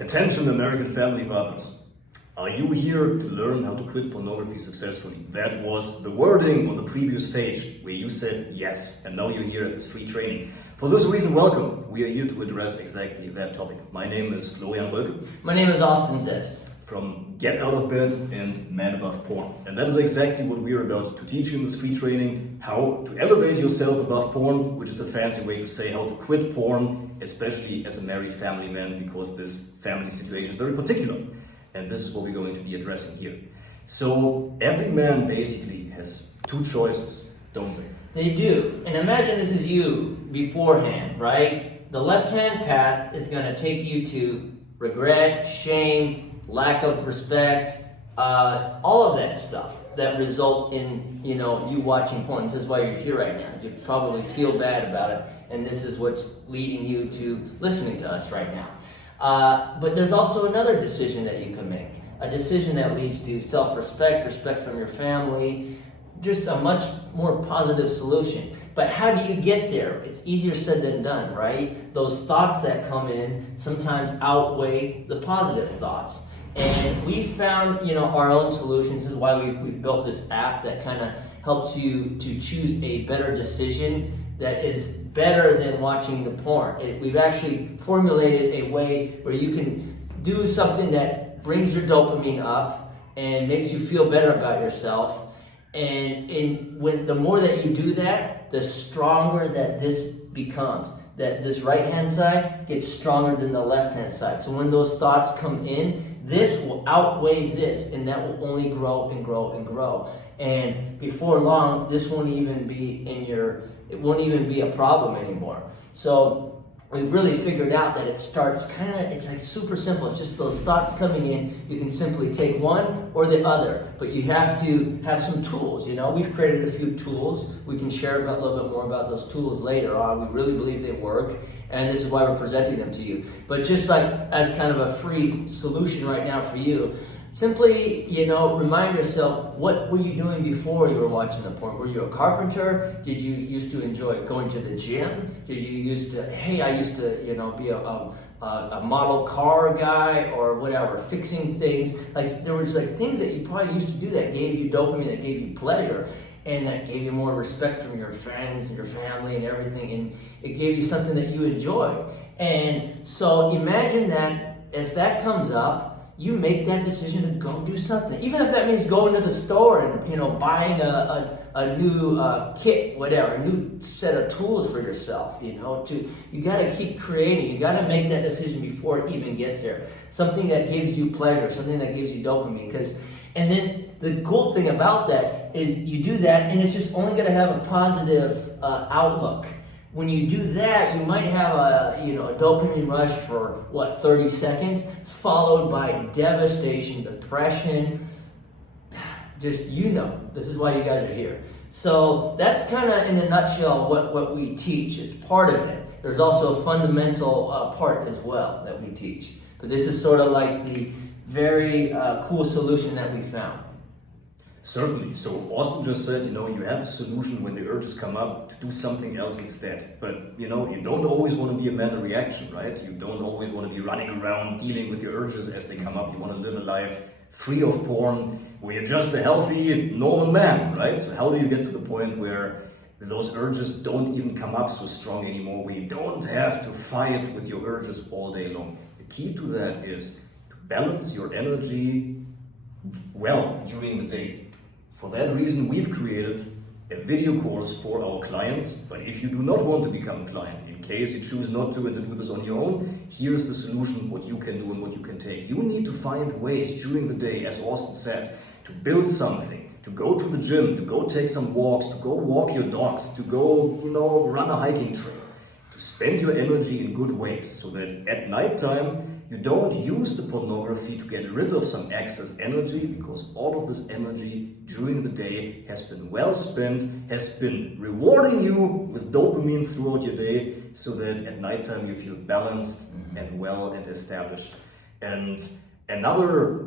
Attention, American family fathers. Are you here to learn how to quit pornography successfully? That was the wording on the previous page where you said yes, and now you're here at this free training. For this reason, welcome. We are here to address exactly that topic. My name is Florian Röke. My name is Austin Zest. From Get Out of Bed and Man Above Porn. And that is exactly what we are about to teach you in this free training, how to elevate yourself above porn, which is a fancy way to say how to quit porn, especially as a married family man, because this family situation is very particular. And this is what we're going to be addressing here. So every man basically has two choices, don't they? They do. And imagine this is you beforehand, right? The left-hand path is going to take you to regret, shame, lack of respect, all of that stuff that result in, you watching porn. This is why you're here right now. You probably feel bad about it, and this is what's leading you to listening to us right now. But there's also another decision that you can make, a decision that leads to self-respect, respect from your family, just a much more positive solution. But how do you get there? It's easier said than done, right? Those thoughts that come in sometimes outweigh the positive thoughts. And we found, our own solutions. This is why we've built this app that kind of helps you to choose a better decision that is better than watching the porn. We've actually formulated a way where you can do something that brings your dopamine up and makes you feel better about yourself. And when the more that you do that, the stronger that this becomes. That this right-hand side gets stronger than the left-hand side. So when those thoughts come in, this will outweigh this, and that will only grow and grow and grow. And before long, this won't even be it won't even be a problem anymore. So we've really figured out that it starts it's like super simple. It's just those thoughts coming in. You can simply take one or the other, but you have to have some tools. We've created a few tools. We can share a little bit more about those tools later on. We really believe they work, and this is why we're presenting them to you. But just like as kind of a free solution right now for you, simply, remind yourself, what were you doing before you were watching the porn? Were you a carpenter? Did you used to enjoy going to the gym? Did you used to, I used to, be a model car guy or whatever, fixing things. Like there was things that you probably used to do that gave you dopamine, that gave you pleasure, and that gave you more respect from your friends and your family and everything, and it gave you something that you enjoyed. And so imagine that if that comes up, you make that decision to go do something. Even if that means going to the store and buying a new kit, whatever, a new set of tools for yourself. You got to keep creating. You got to make that decision before it even gets there. Something that gives you pleasure, something that gives you dopamine. And then the cool thing about that is you do that, and it's just only going to have a positive outlook. When you do that, you might have a dopamine rush for 30 seconds, followed by devastation, depression. Just this is why you guys are here. So that's kind of in a nutshell what we teach. It's part of it. There's also a fundamental part as well that we teach. But this is sort of like the very cool solution that we found. Certainly. So Austin just said, you have a solution when the urges come up to do something else instead. But, you don't always want to be a man of reaction, right? You don't always want to be running around dealing with your urges as they come up. You want to live a life free of porn, where you're just a healthy, normal man, right? So how do you get to the point where those urges don't even come up so strong anymore, where you don't have to fight with your urges all day long? The key to that is to balance your energy well during the day. For that reason, we've created a video course for our clients. But if you do not want to become a client, in case you choose not to and to do this on your own, here's the solution, what you can do and what you can take. You need to find ways during the day, as Austin said, to build something, to go to the gym, to go take some walks, to go walk your dogs, to go, run a hiking trail, to spend your energy in good ways, so that at nighttime, you don't use the pornography to get rid of some excess energy, because all of this energy during the day has been well spent, has been rewarding you with dopamine throughout your day, so that at nighttime you feel balanced and well and established. And another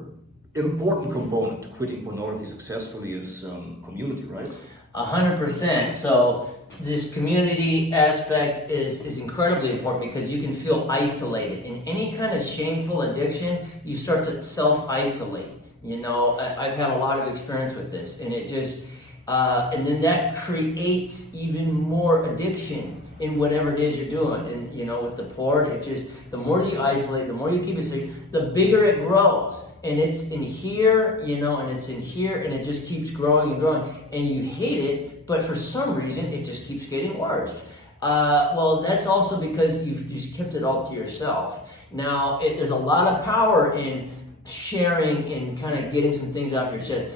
important component to quitting pornography successfully is community, right? 100%. So this community aspect is incredibly important because you can feel isolated. In any kind of shameful addiction, you start to self-isolate. You know, I've had a lot of experience with this, and it just, and then that creates even more addiction in whatever it is you're doing. And, you know, with the porn, it just, the more you isolate, the more you keep it safe, the bigger it grows. And it's in here, you know, and it's in here, and it just keeps growing and growing. And you hate it, but for some reason, it just keeps getting worse. Well, that's also because you've just kept it all to yourself. Now, there's a lot of power in sharing and kind of getting some things off your chest.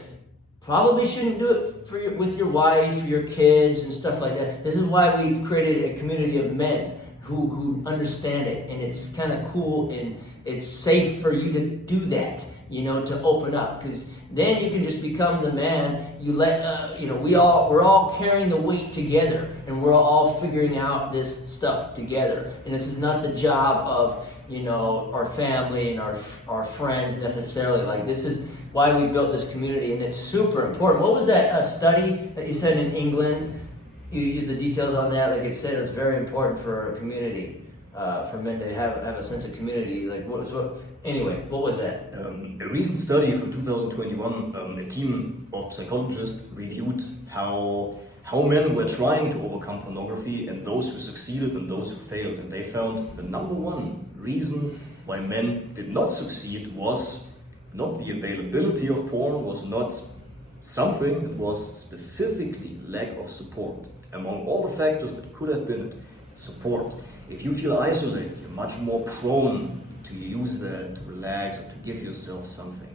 Probably shouldn't do it with your wife, your kids, and stuff like that. This is why we've created a community of men who understand it, and it's kind of cool, and it's safe for you to do that, you know, to open up, because then you can just become the man. You let, you know, we're all carrying the weight together, and we're all figuring out this stuff together. And this is not the job of, you know, our family and our friends necessarily. Like, this is why we built this community, and it's super important. What was that study that you said in England? The details on that, like it said, it's very important for a community, for men to have a sense of community. Like, what was that? A recent study from 2021, a team of psychologists reviewed how men were trying to overcome pornography, and those who succeeded and those who failed. And they found the number one reason why men did not succeed was not the availability of porn, was not something, it was specifically lack of support. Among all the factors that could have been it, support. If you feel isolated, you're much more prone to use that, to relax, or to give yourself something,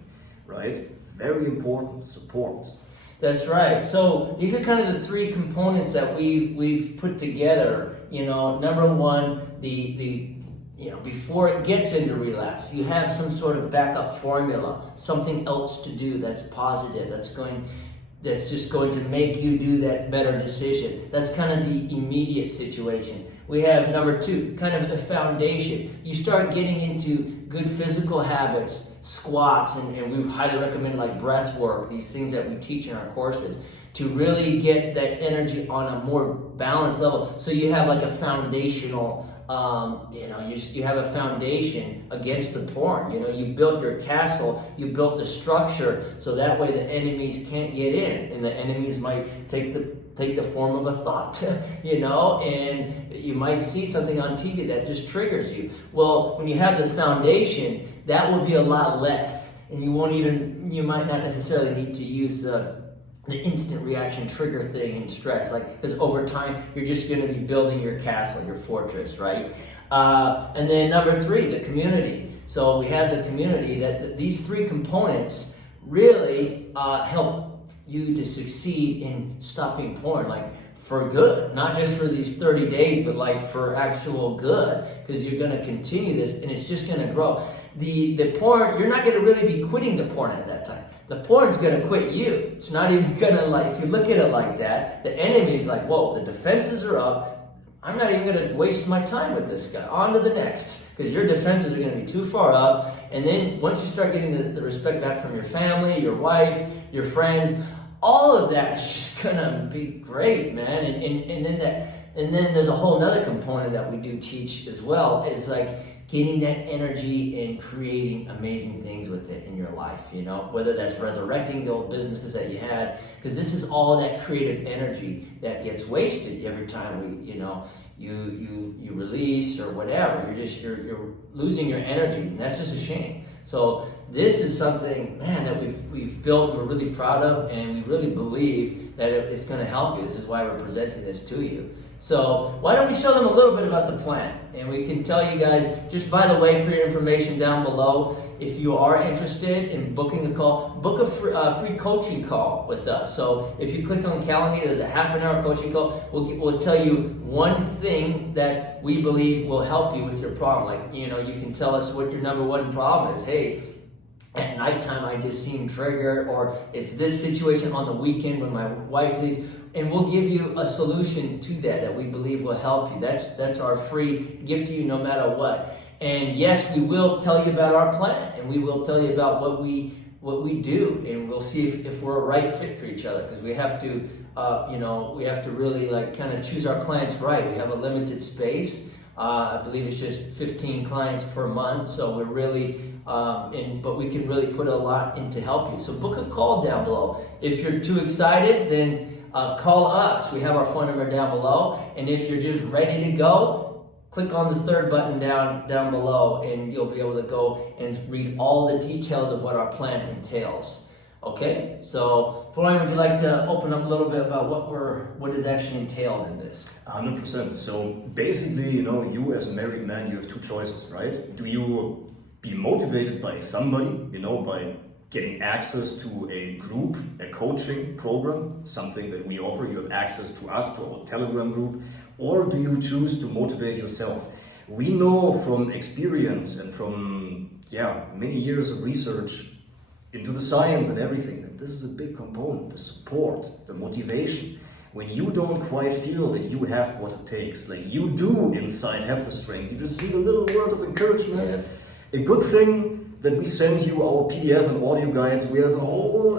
right? Very important, support. That's right. So these are kind of the three components that we've put together. You know, number one, you know, before it gets into relapse, you have some sort of backup formula, something else to do that's positive, that's just going to make you do that better decision. That's kind of the immediate situation. We have number two, kind of a foundation. You start getting into good physical habits, squats, and we highly recommend like breath work, these things that we teach in our courses, to really get that energy on a more balanced level. So you have like a foundational, you know, you have a foundation against the porn. You know, you built your castle, you built the structure, so that way the enemies can't get in, and the enemies might take the form of a thought, you know, and you might see something on TV that just triggers you. Well, when you have this foundation, that will be a lot less, and you might not necessarily need to use the instant reaction trigger thing and stress, like, because over time you're just going to be building your castle, your fortress, right? And then number three, the community. So we have the community that these three components really help you to succeed in stopping porn, like for good, not just for these 30 days, but like for actual good, because you're going to continue this and it's just going to grow. The porn, you're not going to really be quitting the porn at that time. The porn's going to quit you. It's not even going to, like, if you look at it like that, the enemy's like, whoa, the defenses are up. I'm not even going to waste my time with this guy. On to the next, because your defenses are going to be too far up. And then once you start getting the respect back from your family, your wife, your friends, all of that is just going to be great, man. And then there's a whole nother component that we do teach as well, is like getting that energy and creating amazing things with it in your life, you know, whether that's resurrecting the old businesses that you had, because this is all that creative energy that gets wasted every time you release or whatever. You're losing your energy, and that's just a shame. So this is something, man, that we've built and we're really proud of, and we really believe that it's going to help you. This is why we're presenting this to you. So why don't we show them a little bit about the plan? And we can tell you guys, just by the way, for your information down below, if you are interested in booking a call, book a free coaching call with us. So if you click on Calendly, there's a half-an-hour coaching call. We'll tell you one thing that we believe will help you with your problem. Like, you know, you can tell us what your number one problem is. Hey, at nighttime I just seem triggered, or it's this situation on the weekend when my wife leaves. And we'll give you a solution to that we believe will help you. That's our free gift to you no matter what. And yes, we will tell you about our plan, and we will tell you about what we do, and we'll see if we're a right fit for each other, because we have to we have to really like kind of choose our clients right. We have a limited space. I believe it's just 15 clients per month, so we're really but we can really put a lot in to help you. So book a call down below. If you're too excited, then call us. We have our phone number down below, and if you're just ready to go, click on the third button down below, and you'll be able to go and read all the details of what our plan entails. Okay, so Florian, would you like to open up a little bit about what is actually entailed in this? 100%. So basically, you as a married man, you have two choices, right? Do you be motivated by somebody, by getting access to a group, a coaching program, something that we offer? You have access to us, to our Telegram group, or do you choose to motivate yourself? We know from experience and from many years of research into the science and everything that this is a big component, the support, the motivation. When you don't quite feel that you have what it takes, like you do inside have the strength, you just need a little word of encouragement. Yes. A good thing that we send you our PDF and audio guides. We have a whole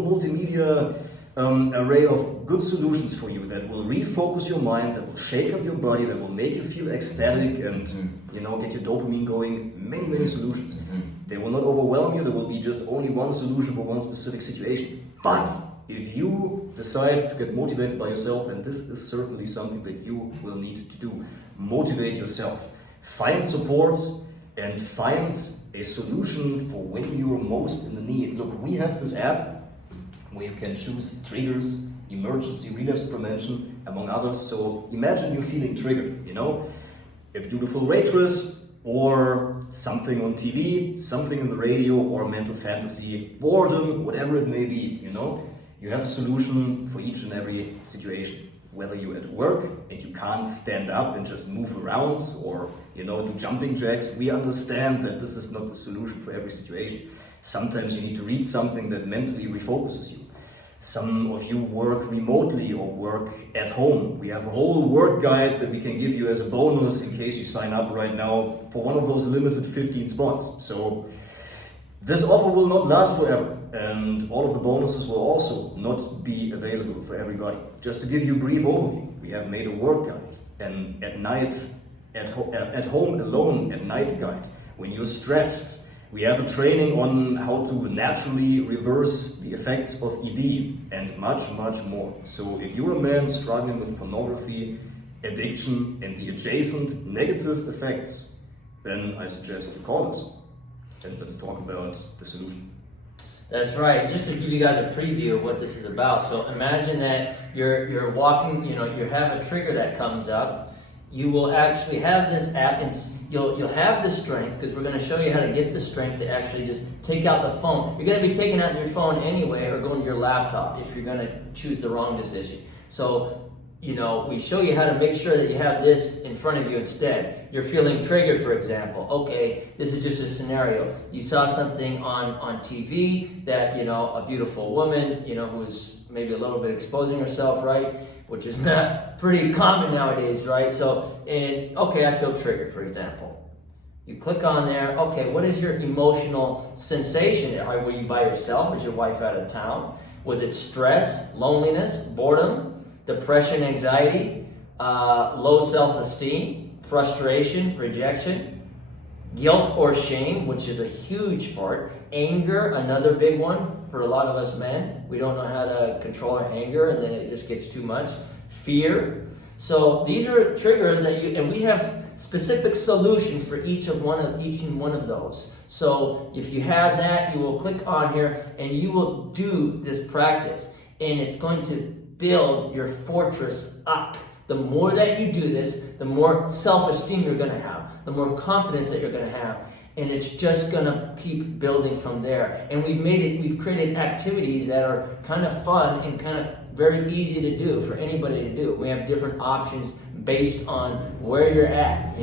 multimedia array of good solutions for you that will refocus your mind, that will shake up your body, that will make you feel ecstatic and get your dopamine going. Many solutions. They will not overwhelm you. There will be just only one solution for one specific situation. But if you decide to get motivated by yourself, then this is certainly something that you will need to do. Motivate yourself. Find support and find a solution for when you're most in the need. Look, we have this app where you can choose triggers, emergency relapse prevention, among others. So imagine you're feeling triggered, a beautiful waitress, or something on TV, something in the radio, or a mental fantasy, boredom, whatever it may be, You have a solution for each and every situation. Whether you're at work and you can't stand up and just move around or, do jumping jacks, we understand that this is not the solution for every situation. Sometimes you need to read something that mentally refocuses you. Some of you work remotely or work at home. We have a whole work guide that we can give you as a bonus in case you sign up right now for one of those limited 15 spots. So this offer will not last forever, and all of the bonuses will also not be available for everybody. Just to give you a brief overview, we have made a work guide, and at home alone at night guide. When you're stressed, we have a training on how to naturally reverse the effects of ED and much more. So if you're a man struggling with pornography, addiction, and the adjacent negative effects, then I suggest you call us and let's talk about the solution. That's right. Just to give you guys a preview of what this is about. So imagine that you're walking, you have a trigger that comes up. You will actually have this app, and you'll have the strength, because we're going to show you how to get the strength to actually just take out the phone. You're going to be taking out your phone anyway, or going to your laptop if you're going to choose the wrong decision. So, we show you how to make sure that you have this in front of you instead. You're feeling triggered, for example. Okay, this is just a scenario. You saw something on TV that, a beautiful woman, who's maybe a little bit exposing herself, right? Which is not pretty common nowadays, right? I feel triggered, for example. You click on there, okay, what is your emotional sensation? Were you by yourself? Was your wife out of town? Was it stress, loneliness, boredom, depression, anxiety, low self-esteem, frustration, rejection, guilt or shame, which is a huge part, anger, another big one for a lot of us men. We don't know how to control our anger, and then it just gets too much. Fear. So these are triggers and we have specific solutions for each and one of those. So if you have that, you will click on here and you will do this practice, and it's going to build your fortress up. The more that you do this, the more self-esteem you're going to have, the more confidence that you're going to have, and it's just going to keep building from there. And we've created activities that are kind of fun and kind of very easy to do for anybody to do. We have different options based on where you're at,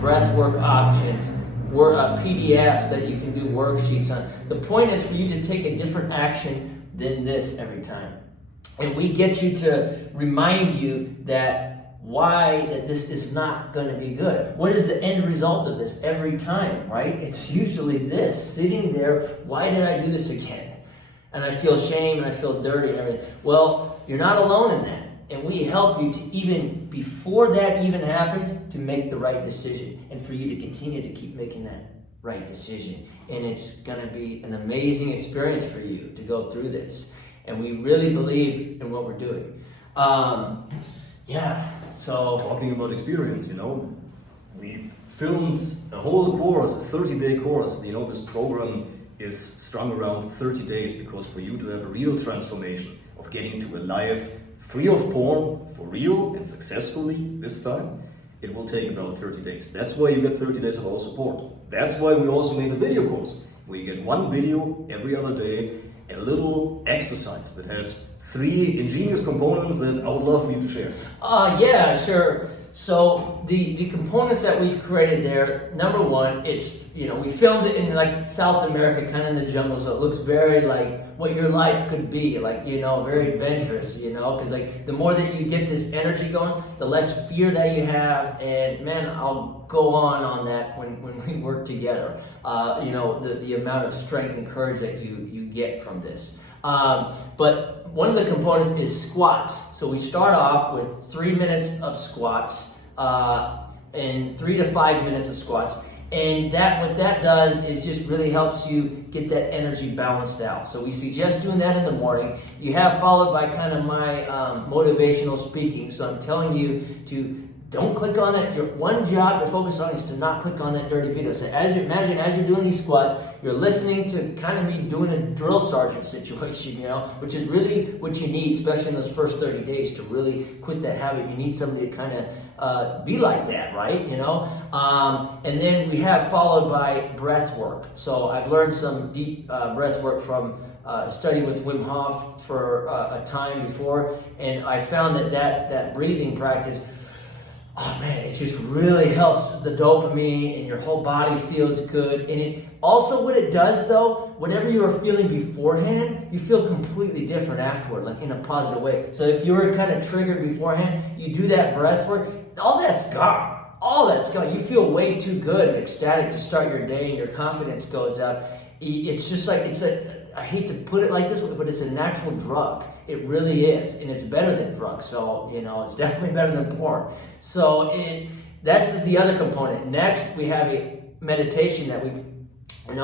breath work options, PDFs that you can do worksheets on. The point is for you to take a different action than this every time. And we get you to remind you that this is not going to be good. What is the end result of this every time, right? It's usually this, sitting there, why did I do this again? And I feel shame and I feel dirty and everything. Well, you're not alone in that. And we help you to even, before that even happens, to make the right decision. And for you to continue to keep making that right decision. And it's going to be an amazing experience for you to go through this. And we really believe in what we're doing. So talking about experience, we filmed a whole course, a 30-day course. This program is strung around 30 days because for you to have a real transformation of getting to a life free of porn, for real and successfully this time, it will take about 30 days. That's why you get 30 days of our support. That's why we also made a video course where you get one video every other day, a little exercise that has 3 ingenious components that I would love for you to share. Yeah, sure. So the components that we've created there, number one, it's, we filmed it in like South America, kind of in the jungle, so it looks very like what your life could be, like, very adventurous, because like the more that you get this energy going, the less fear that you have. And man, I'll go on that when we work together, the amount of strength and courage that you get from this. But one of the components is squats. So we start off with 3 minutes of squats and 3 to 5 minutes of squats. And what that does is just really helps you get that energy balanced out. So we suggest doing that in the morning. You have followed by kind of my motivational speaking. So I'm telling you to don't click on that. Your one job to focus on is to not click on that dirty video. So imagine as you're doing these squats, you're listening to kind of me doing a drill sergeant situation, which is really what you need, especially in those first 30 days to really quit that habit. You need somebody to kind of be like that, right? And then we have followed by breath work. So I've learned some deep breath work from study with Wim Hof for a time before, and I found that breathing practice, oh man, it just really helps the dopamine and your whole body feels good. And it also, what it does though, whatever you were feeling beforehand, you feel completely different afterward, like in a positive way. So if you were kind of triggered beforehand, you do that breath work, all that's gone. All that's gone. You feel way too good and ecstatic to start your day and your confidence goes up. It's just like, I hate to put it like this, but it's a natural drug. It really is, and it's better than drugs. So, it's definitely better than porn. So, that's just the other component. Next, we have a meditation that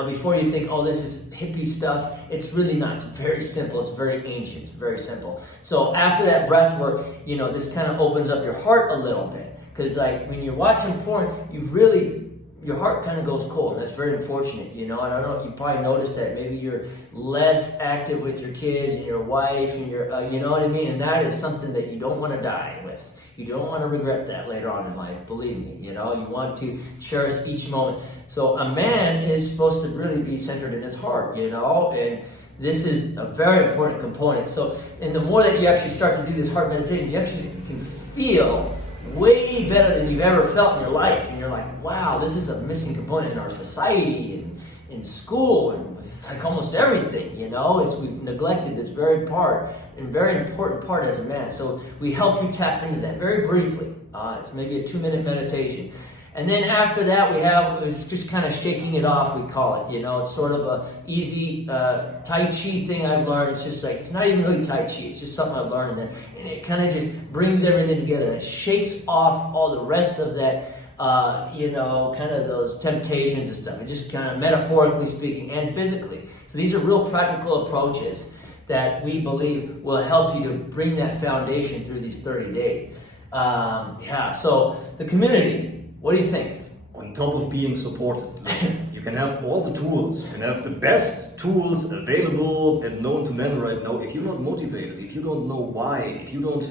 before you think, oh, this is hippie stuff, it's really not. It's very simple. It's very ancient. It's very simple. So, after that breath work, this kind of opens up your heart a little bit. Because, like, when you're watching porn, your heart kind of goes cold. That's very unfortunate, and I don't know, you probably noticed that. Maybe you're less active with your kids and your wife and your, you know what I mean? And that is something that you don't want to die with. You don't want to regret that later on in life, believe me. You want to cherish each moment. So a man is supposed to really be centered in his heart, and this is a very important component. So, and the more that you actually start to do this heart meditation, you actually can feel way better than you've ever felt in your life. And you're like, wow, this is a missing component in our society and in school and with like almost everything, we've neglected this very important part as a man. So we help you tap into that very briefly. It's maybe a 2-minute meditation. And then after that, it's just kind of shaking it off, we call it. It's sort of a easy Tai Chi thing I've learned. It's just like, it's not even really Tai Chi. It's just something I've learned. And it kind of just brings everything together. And it shakes off all the rest of that, kind of those temptations and stuff. And just kind of metaphorically speaking and physically. So these are real practical approaches that we believe will help you to bring that foundation through these 30 days. So the community. What do you think? On top of being supported, you can have all the tools. You can have the best tools available and known to men right now. If you're not motivated, if you don't know why, if you don't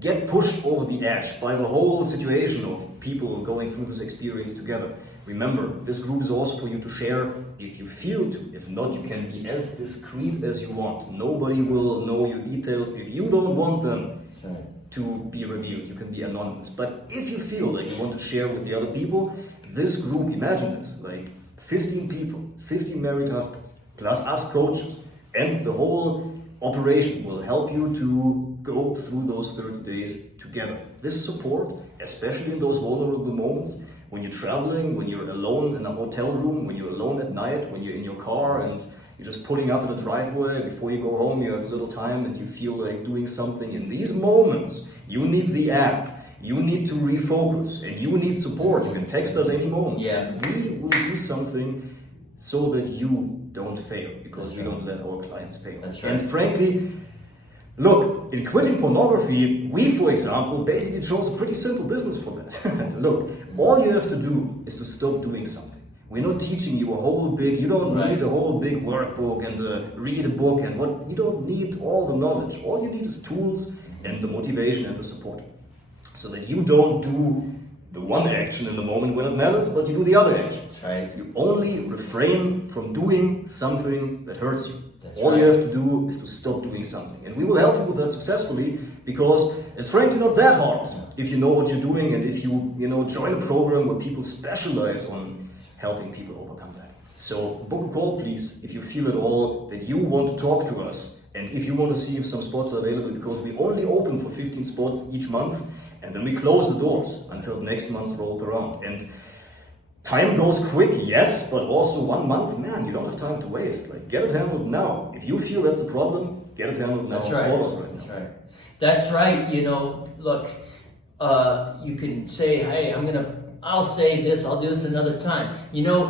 get pushed over the edge by the whole situation of people going through this experience together, remember, this group is also for you to share if you feel to. If not, you can be as discreet as you want. Nobody will know your details if you don't want them. That's right. To be revealed. You can be anonymous. But if you feel that you want to share with the other people, this group, imagine this, like 15 people, 15 married husbands, plus us coaches, and the whole operation will help you to go through those 30 days together. This support, especially in those vulnerable moments, when you're traveling, when you're alone in a hotel room, when you're alone at night, when you're in your car and You're just pulling up in the driveway, before you go home, you have a little time and you feel like doing something. In these moments, you need the app, you need to refocus, and you need support. You can text us any moment. Yeah. We will do something so that you don't fail, because we don't let our clients fail. That's right. And frankly, look, in quitting pornography, we, for example, basically chose a pretty simple business for that. Look, all you have to do is to stop doing something. We're not teaching you a whole big, you don't need a whole big workbook and read a book and what, you don't need all the knowledge. All you need is tools and the motivation and the support. So that you don't do the one action in the moment when it matters, but you do the other actions. That's right. You only refrain from doing something that hurts you. That's All right. you have to do is to stop doing something. And we will help you with that successfully, because it's frankly not that hard if you know what you're doing and if you join a program where people specialize on helping people overcome that. So book a call, please, if you feel at all that you want to talk to us and if you want to see if some spots are available, because we only open for 15 spots each month and then we close the doors until next month rolls around. And time goes quick, yes, but also 1 month, man, you don't have time to waste. Like, get it handled now. If you feel that's a problem, get it handled now. That's right. Call us right now. That's right. That's right. Look, you can say, hey, I'll say this, I'll do this another time.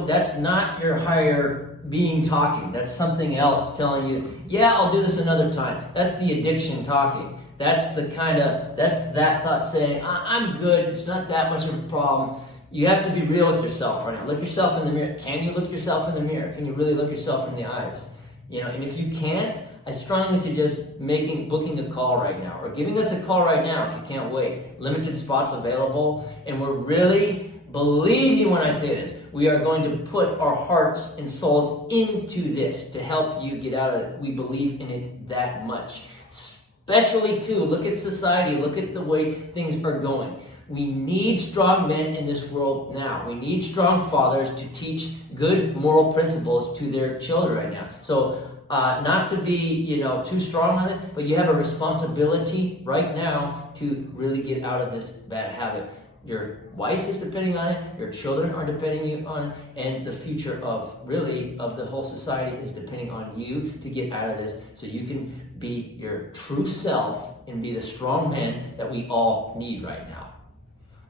That's not your higher being talking. That's something else telling you, yeah, I'll do this another time. That's the addiction talking. That's that thought saying, I'm good, it's not that much of a problem. You have to be real with yourself right now. Look yourself in the mirror. Can you look yourself in the mirror? Can you really look yourself in the eyes? And if you can't, I strongly suggest booking a call right now, or giving us a call right now if you can't wait. Limited spots available, and we're really, believe me when I say this, we are going to put our hearts and souls into this to help you get out of it. We believe in it that much. Especially too, look at society, look at the way things are going. We need strong men in this world now. We need strong fathers to teach good moral principles to their children right now. So not to be, too strong on it, but you have a responsibility right now to really get out of this bad habit. Your wife is depending on it, your children are depending on it, and the future of the whole society is depending on you to get out of this so you can be your true self and be the strong man that we all need right now.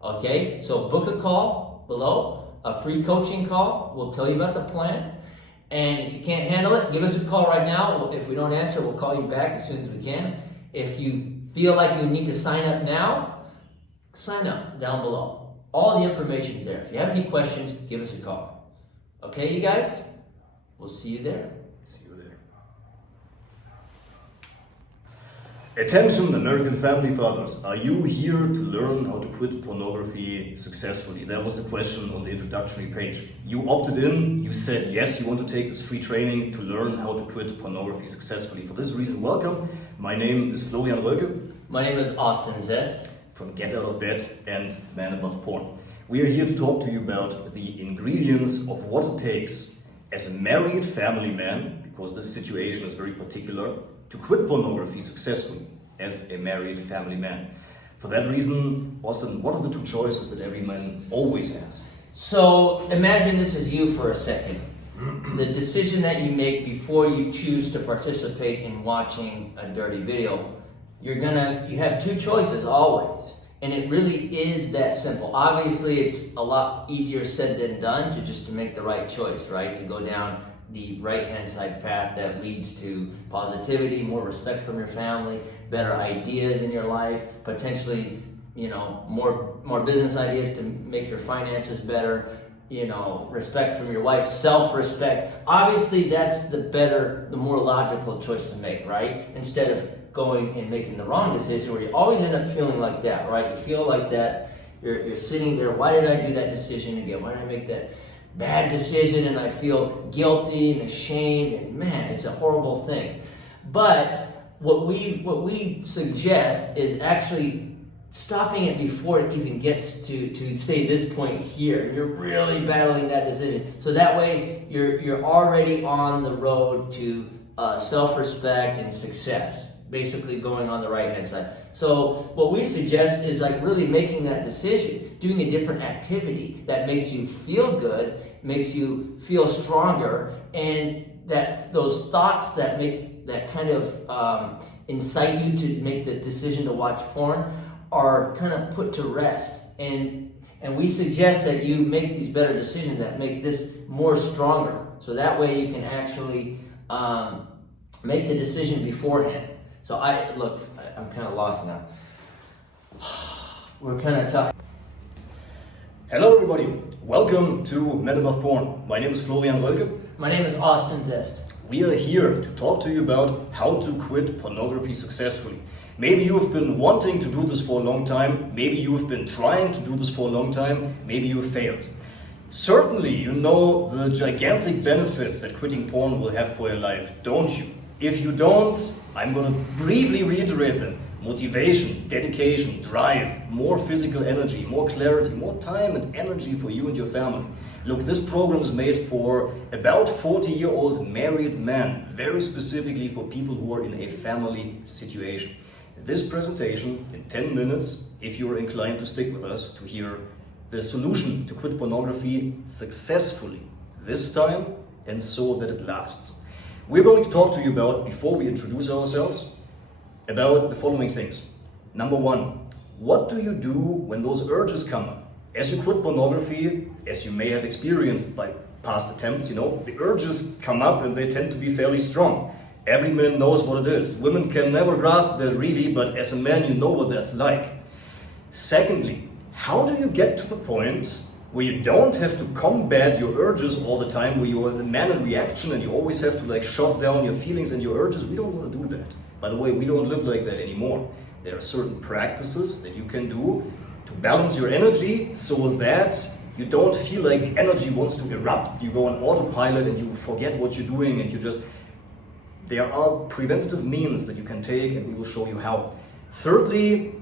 Okay, so book a call below, a free coaching call. We'll tell you about the plan. And if you can't handle it, give us a call right now. If we don't answer, we'll call you back as soon as we can. If you feel like you need to sign up now, sign up down below. All the information is there. If you have any questions, give us a call. Okay, you guys? We'll see you there. See you there. Attention, American family fathers. Are you here to learn how to quit pornography successfully? That was the question on the introductory page. You opted in, you said yes, you want to take this free training to learn how to quit pornography successfully. For this reason, welcome. My name is Florian Rölke. My name is Austin Zest. From Get Out of Bed and Man Above Porn. We are here to talk to you about the ingredients of what it takes as a married family man, because this situation is very particular, to quit pornography successfully as a married family man. For that reason, Austin, what are the two choices that every man always has? So imagine this is you for a second. The decision that you make before you choose to participate in watching a dirty video, you have two choices always. And it really is that simple. Obviously, it's a lot easier said than done to make the right choice, right? To go down the right-hand side path that leads to positivity, more respect from your family, better ideas in your life, potentially, more business ideas to make your finances better, respect from your wife, self-respect. Obviously, that's the more logical choice to make, right? Instead of going and making the wrong decision, where you always end up feeling like that, right? You feel like that, you're sitting there, why did I do that decision again? Why did I make that bad decision? And I feel guilty and ashamed, and man, it's a horrible thing. But what we suggest is actually stopping it before it even gets to say this point here. You're really battling that decision. So that way you're already on the road to self-respect and success. Basically going on the right-hand side. So what we suggest is really making that decision, doing a different activity that makes you feel good, makes you feel stronger, and that those thoughts that make that kind of incite you to make the decision to watch porn are kind of put to rest, and we suggest that you make these better decisions that make this more stronger, so that way you can actually make the decision beforehand. So I'm kind of lost now. We're kind of talking. Hello everybody, welcome to Men Above Porn. My name is Florian Rölke. My name is Austin Zest. We are here to talk to you about how to quit pornography successfully. Maybe you have been wanting to do this for a long time, maybe you have been trying to do this for a long time, maybe you have failed. Certainly you know the gigantic benefits that quitting porn will have for your life, don't you? If you don't, I'm going to briefly reiterate them. Motivation, dedication, drive, more physical energy, more clarity, more time and energy for you and your family. Look, this program is made for about 40-year-old married men, very specifically for people who are in a family situation. This presentation in 10 minutes, if you're inclined to stick with us to hear the solution to quit pornography successfully this time and so that it lasts. We're going to talk to you about, before we introduce ourselves, about the following things. Number one, what do you do when those urges come up? As you quit pornography, as you may have experienced by past attempts, the urges come up and they tend to be fairly strong. Every man knows what it is. Women can never grasp that really, but as a man you know what that's like. Secondly, how do you get to the point where you don't have to combat your urges all the time, where you're the man in reaction and you always have to shove down your feelings and your urges? We don't want to do that. By the way, we don't live like that anymore. There are certain practices that you can do to balance your energy so that you don't feel like the energy wants to erupt. You go on autopilot and you forget what you're doing and there are preventative means that you can take and we will show you how. Thirdly,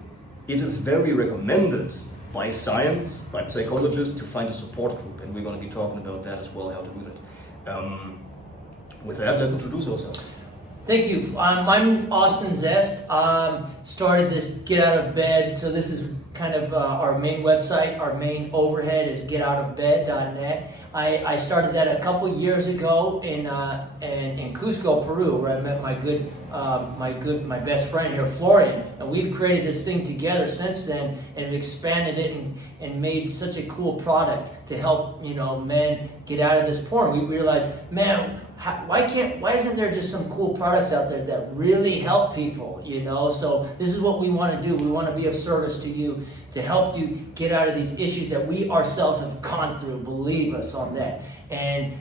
it is very recommended by science, by psychologists, to find a support group, and we're going to be talking about that as well, how to do that. With that, let's introduce ourselves. Thank you. I'm Austin Zest. Started this Get Out of Bed, so this is kind of our main website. Our main overhead is getoutofbed.net. I started that a couple years ago in Cusco, Peru, where I met my best friend here, Florian, and we've created this thing together since then, and expanded it and made such a cool product to help men get out of this porn. We realized, man, why isn't there just some cool products out there that really help people? So this is what we want to do. We want to be of service to you, to help you get out of these issues that we ourselves have gone through. Believe us on that. And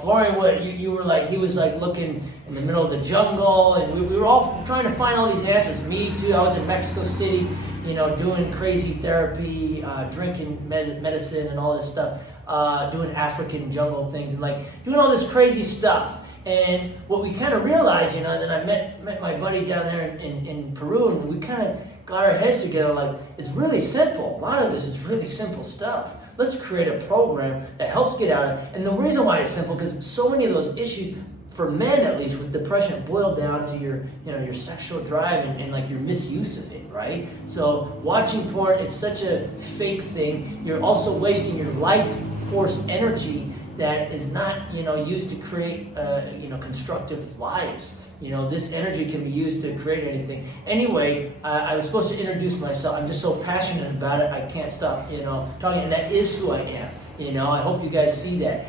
Florian, you were he was looking in the middle of the jungle, and we were all trying to find all these answers. Me too. I was in Mexico City, doing crazy therapy, drinking medicine and all this stuff, doing African jungle things, and doing all this crazy stuff. And what we kind of realized, then I met my buddy down there in Peru, and we kind of got our heads together, it's really simple. A lot of this is really simple stuff. Let's create a program that helps get out of it. And the reason why it's simple, because so many of those issues, for men at least, with depression, boil down to your sexual drive and your misuse of it, right? So watching porn, it's such a fake thing. You're also wasting your life force energy that is not, used to create, constructive lives. This energy can be used to create anything. Anyway, I was supposed to introduce myself. I'm just so passionate about it, I can't stop, talking, and that is who I am. I hope you guys see that.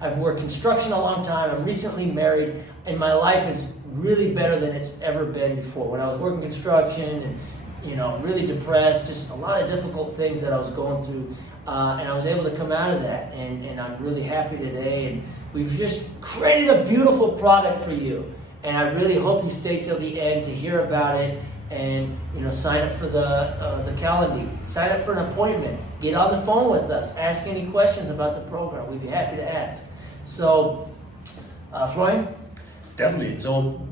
I've worked construction a long time. I'm recently married, and my life is really better than it's ever been before. When I was working construction and, really depressed, just a lot of difficult things that I was going through. And I was able to come out of that, and I'm really happy today. And we've just created a beautiful product for you. And I really hope you stay till the end to hear about it, and sign up for the calendar, sign up for an appointment, get on the phone with us, ask any questions about the program. We'd be happy to ask. So, Florian? Definitely. So,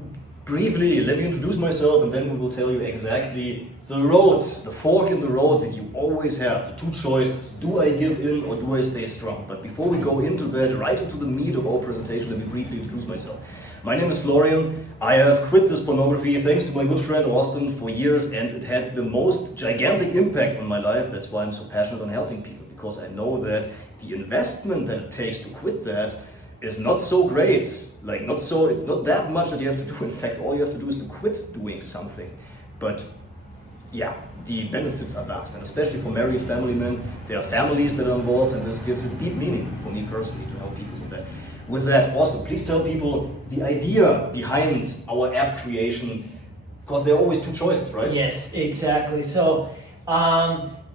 briefly, let me introduce myself, and then we will tell you exactly the fork in the road that you always have, the two choices. Do I give in or do I stay strong? But before we go into that, right into the meat of our presentation, let me briefly introduce myself. My name is Florian. I have quit this pornography thanks to my good friend Austin for years, and it had the most gigantic impact on my life. That's why I'm so passionate on helping people, because I know that the investment that it takes to quit that is not so great. Like it's not that much that you have to do. In fact, all you have to do is to quit doing something. But yeah, the benefits are vast, and especially for married family men, there are families that are involved, and this gives a deep meaning for me personally to help people with that. With that, also, please tell people the idea behind our app creation, because there are always two choices, right? Yes, exactly. So,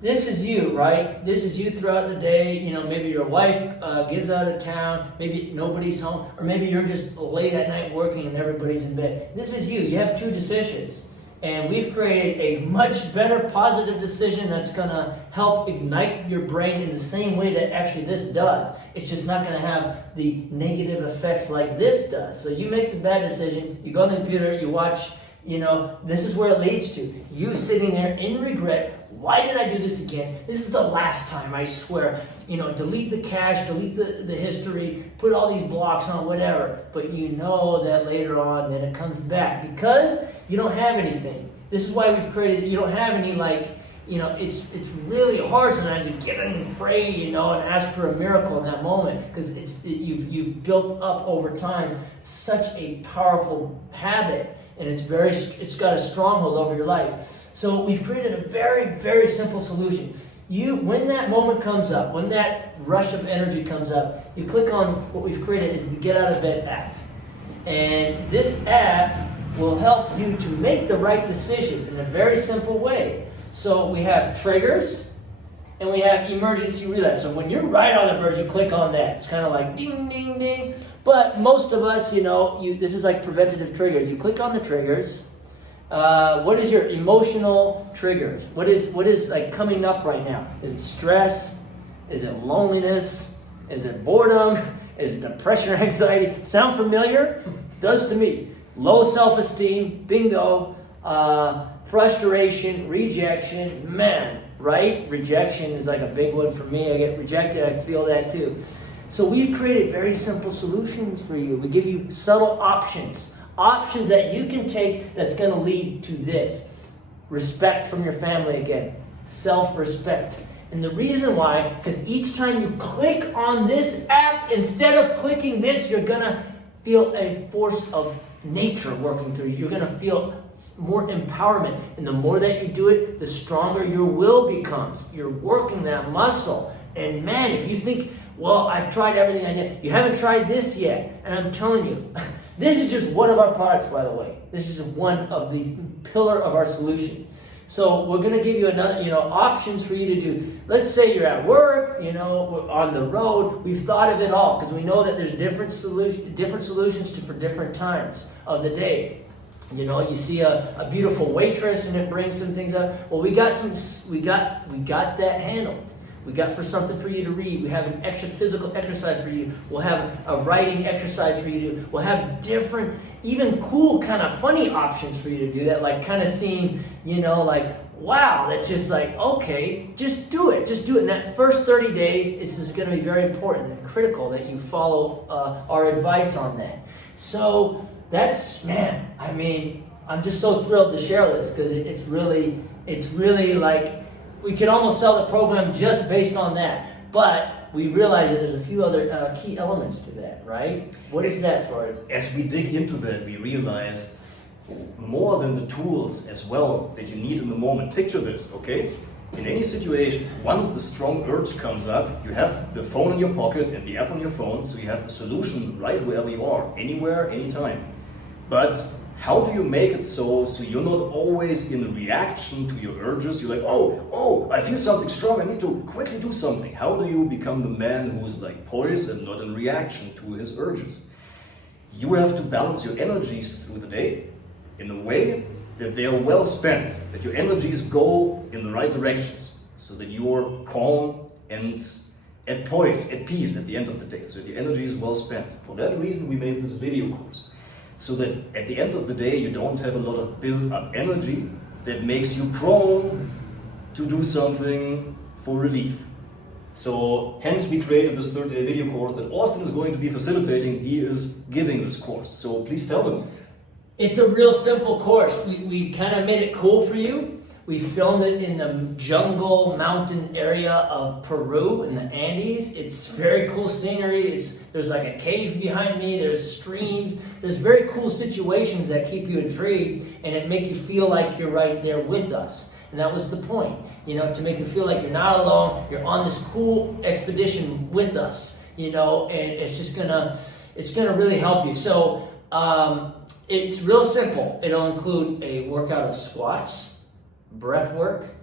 this is you, right? This is you throughout the day. You know, maybe your wife gets out of town, maybe nobody's home, or maybe you're just late at night working and everybody's in bed. This is you. You have two decisions. And we've created a much better positive decision that's going to help ignite your brain in the same way that actually this does. It's just not going to have the negative effects like this does. So you make the bad decision, you go on the computer, you watch, you know, this is where it leads to. You sitting there in regret. Why did I do this again? This is the last time, I swear. You know, delete the cache, delete the history, put all these blocks on, whatever. But you know that later on that it comes back because you don't have anything. This is why we've created, you don't have any, like, you know, it's really hard sometimes to get in and pray, you know, and ask for a miracle in that moment because you've built up over time such a powerful habit, and it's got a stronghold over your life. So we've created a very, very simple solution. When that moment comes up, when that rush of energy comes up, you click on what we've created is the Get Out of Bed app. And this app will help you to make the right decision in a very simple way. So we have triggers and we have emergency relapse. So when you're right on the verge, you click on that. It's kind of like ding, ding, ding. But most of us, you know, this is like preventative triggers. You click on the triggers. What is your emotional triggers? What is like coming up right now? Is it stress? Is it loneliness? Is it boredom? Is it depression or anxiety? Sound familiar? Does to me. Low self-esteem, bingo. Frustration, rejection, man, right? Rejection is like a big one for me. I get rejected, I feel that too. So we've created very simple solutions for you. We give you subtle options that you can take that's going to lead to this. Respect from your family again. Self-respect. And the reason why, because each time you click on this app, instead of clicking this, you're going to feel a force of nature working through you. You're going to feel more empowerment. And the more that you do it, the stronger your will becomes. You're working that muscle. And man, if you think, well, I've tried everything I did. You haven't tried this yet. And I'm telling you, this is just one of our products, by the way. This is one of the pillar of our solution. So we're going to give you another, options for you to do. Let's say you're at work, we're on the road. We've thought of it all because we know that there's different solutions for different times of the day. You see a beautiful waitress and it brings some things up. Well, we got that handled. We got something for you to read. We have an extra physical exercise for you. We'll have a writing exercise for you to do. We'll have different, even cool kind of funny options for you to do that, like kind of seeing, like, wow, that's just like, okay, just do it. Just do it. In that first 30 days, this is going to be very important and critical that you follow our advice on that. So that's, man, I'm just so thrilled to share this because it's really like, we could almost sell the program just based on that. But we realize that there's a few other key elements to that, right? What is that, Freud? As we dig into that, we realized more than the tools as well that you need in the moment. Picture this, okay? In any situation, once the strong urge comes up, you have the phone in your pocket and the app on your phone, so you have the solution right wherever you are, anywhere, anytime. But how do you make it so you're not always in reaction to your urges? You're like, oh, I feel something strong, I need to quickly do something. How do you become the man who is like poised and not in reaction to his urges? You have to balance your energies through the day in a way that they are well spent, that your energies go in the right directions, so that you're calm and at peace at the end of the day, so that your energy is well spent. For that reason, we made this video course. So that at the end of the day, you don't have a lot of built-up energy that makes you prone to do something for relief. So hence we created this 30-day video course that Austin is going to be facilitating. He is giving this course. So please tell them. It's a real simple course. We kind of made it cool for you. We filmed it in the jungle mountain area of Peru in the Andes. It's very cool scenery. There's like a cave behind me. There's streams. There's very cool situations that keep you intrigued and it make you feel like you're right there with us. And that was the point, to make you feel like you're not alone. You're on this cool expedition with us, and it's gonna really help you. So it's real simple. It'll include a workout of squats, breath work,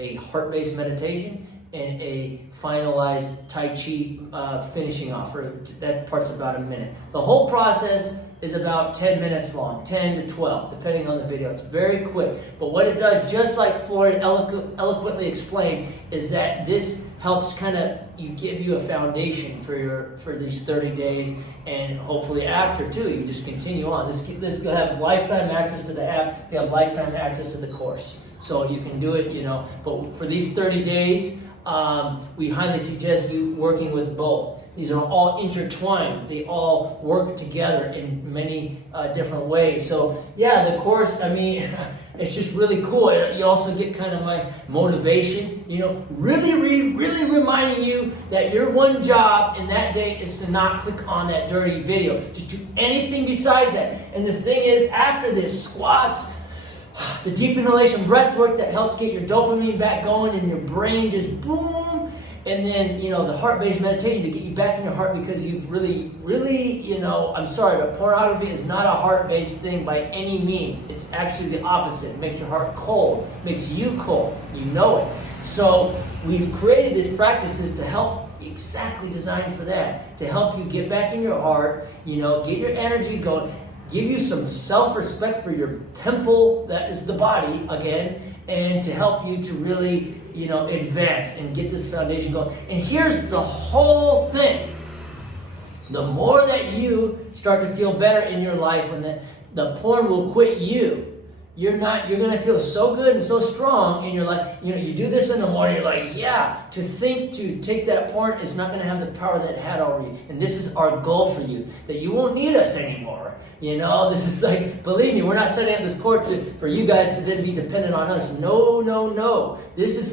a heart-based meditation, and a finalized Tai Chi finishing off. That part's about a minute. The whole process is about 10 minutes long, 10 to 12, depending on the video. It's very quick. But what it does, just like Floyd eloquently explained, is that this helps give you a foundation for these 30 days, and hopefully after too, you just continue on. This you'll have lifetime access to the app. You have lifetime access to the course, so you can do it. But for these 30 days, we highly suggest you working with both. These are all intertwined. They all work together in many different ways. So yeah, the course, it's just really cool. You also get kind of my motivation, really reminding you that your one job in that day is to not click on that dirty video. Just do anything besides that. And the thing is, after this, squats, the deep inhalation breath work that helps get your dopamine back going and your brain just boom. And then, the heart-based meditation to get you back in your heart, because you've really, I'm sorry, but pornography is not a heart-based thing by any means. It's actually the opposite. It makes your heart cold, makes you cold. You know it. So we've created these practices to help, exactly designed for that, to help you get back in your heart, get your energy going, give you some self-respect for your temple, that is the body, again, and to help you to really advance and get this foundation going. And here's the whole thing. The more that you start to feel better in your life, when the porn will quit you, you're going to feel so good and so strong in your life. You do this in the morning, you're like, yeah, to take that porn is not going to have the power that it had already. And this is our goal for you, that you won't need us anymore. This is like, believe me, we're not setting up this court for you guys to then be dependent on us. No. This is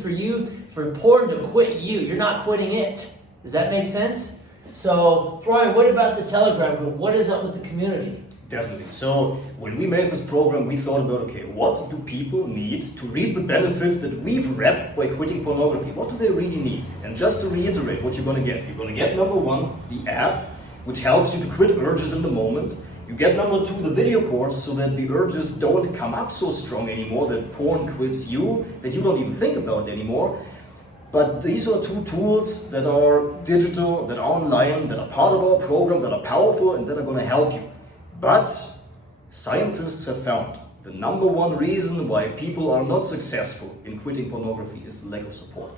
for porn to quit you. You're not quitting it. Does that make sense? So, Floyd, what about the Telegram group? What is up with the community? Definitely. So when we made this program, we thought about, okay, what do people need to reap the benefits that we've reaped by quitting pornography? What do they really need? And just to reiterate what you're going to get number one, the app, which helps you to quit urges in the moment. You get number two, the video course, so that the urges don't come up so strong anymore, that porn quits you, that you don't even think about it anymore. But these are two tools that are digital, that are online, that are part of our program, that are powerful, and that are going to help you. But scientists have found the number one reason why people are not successful in quitting pornography is the lack of support.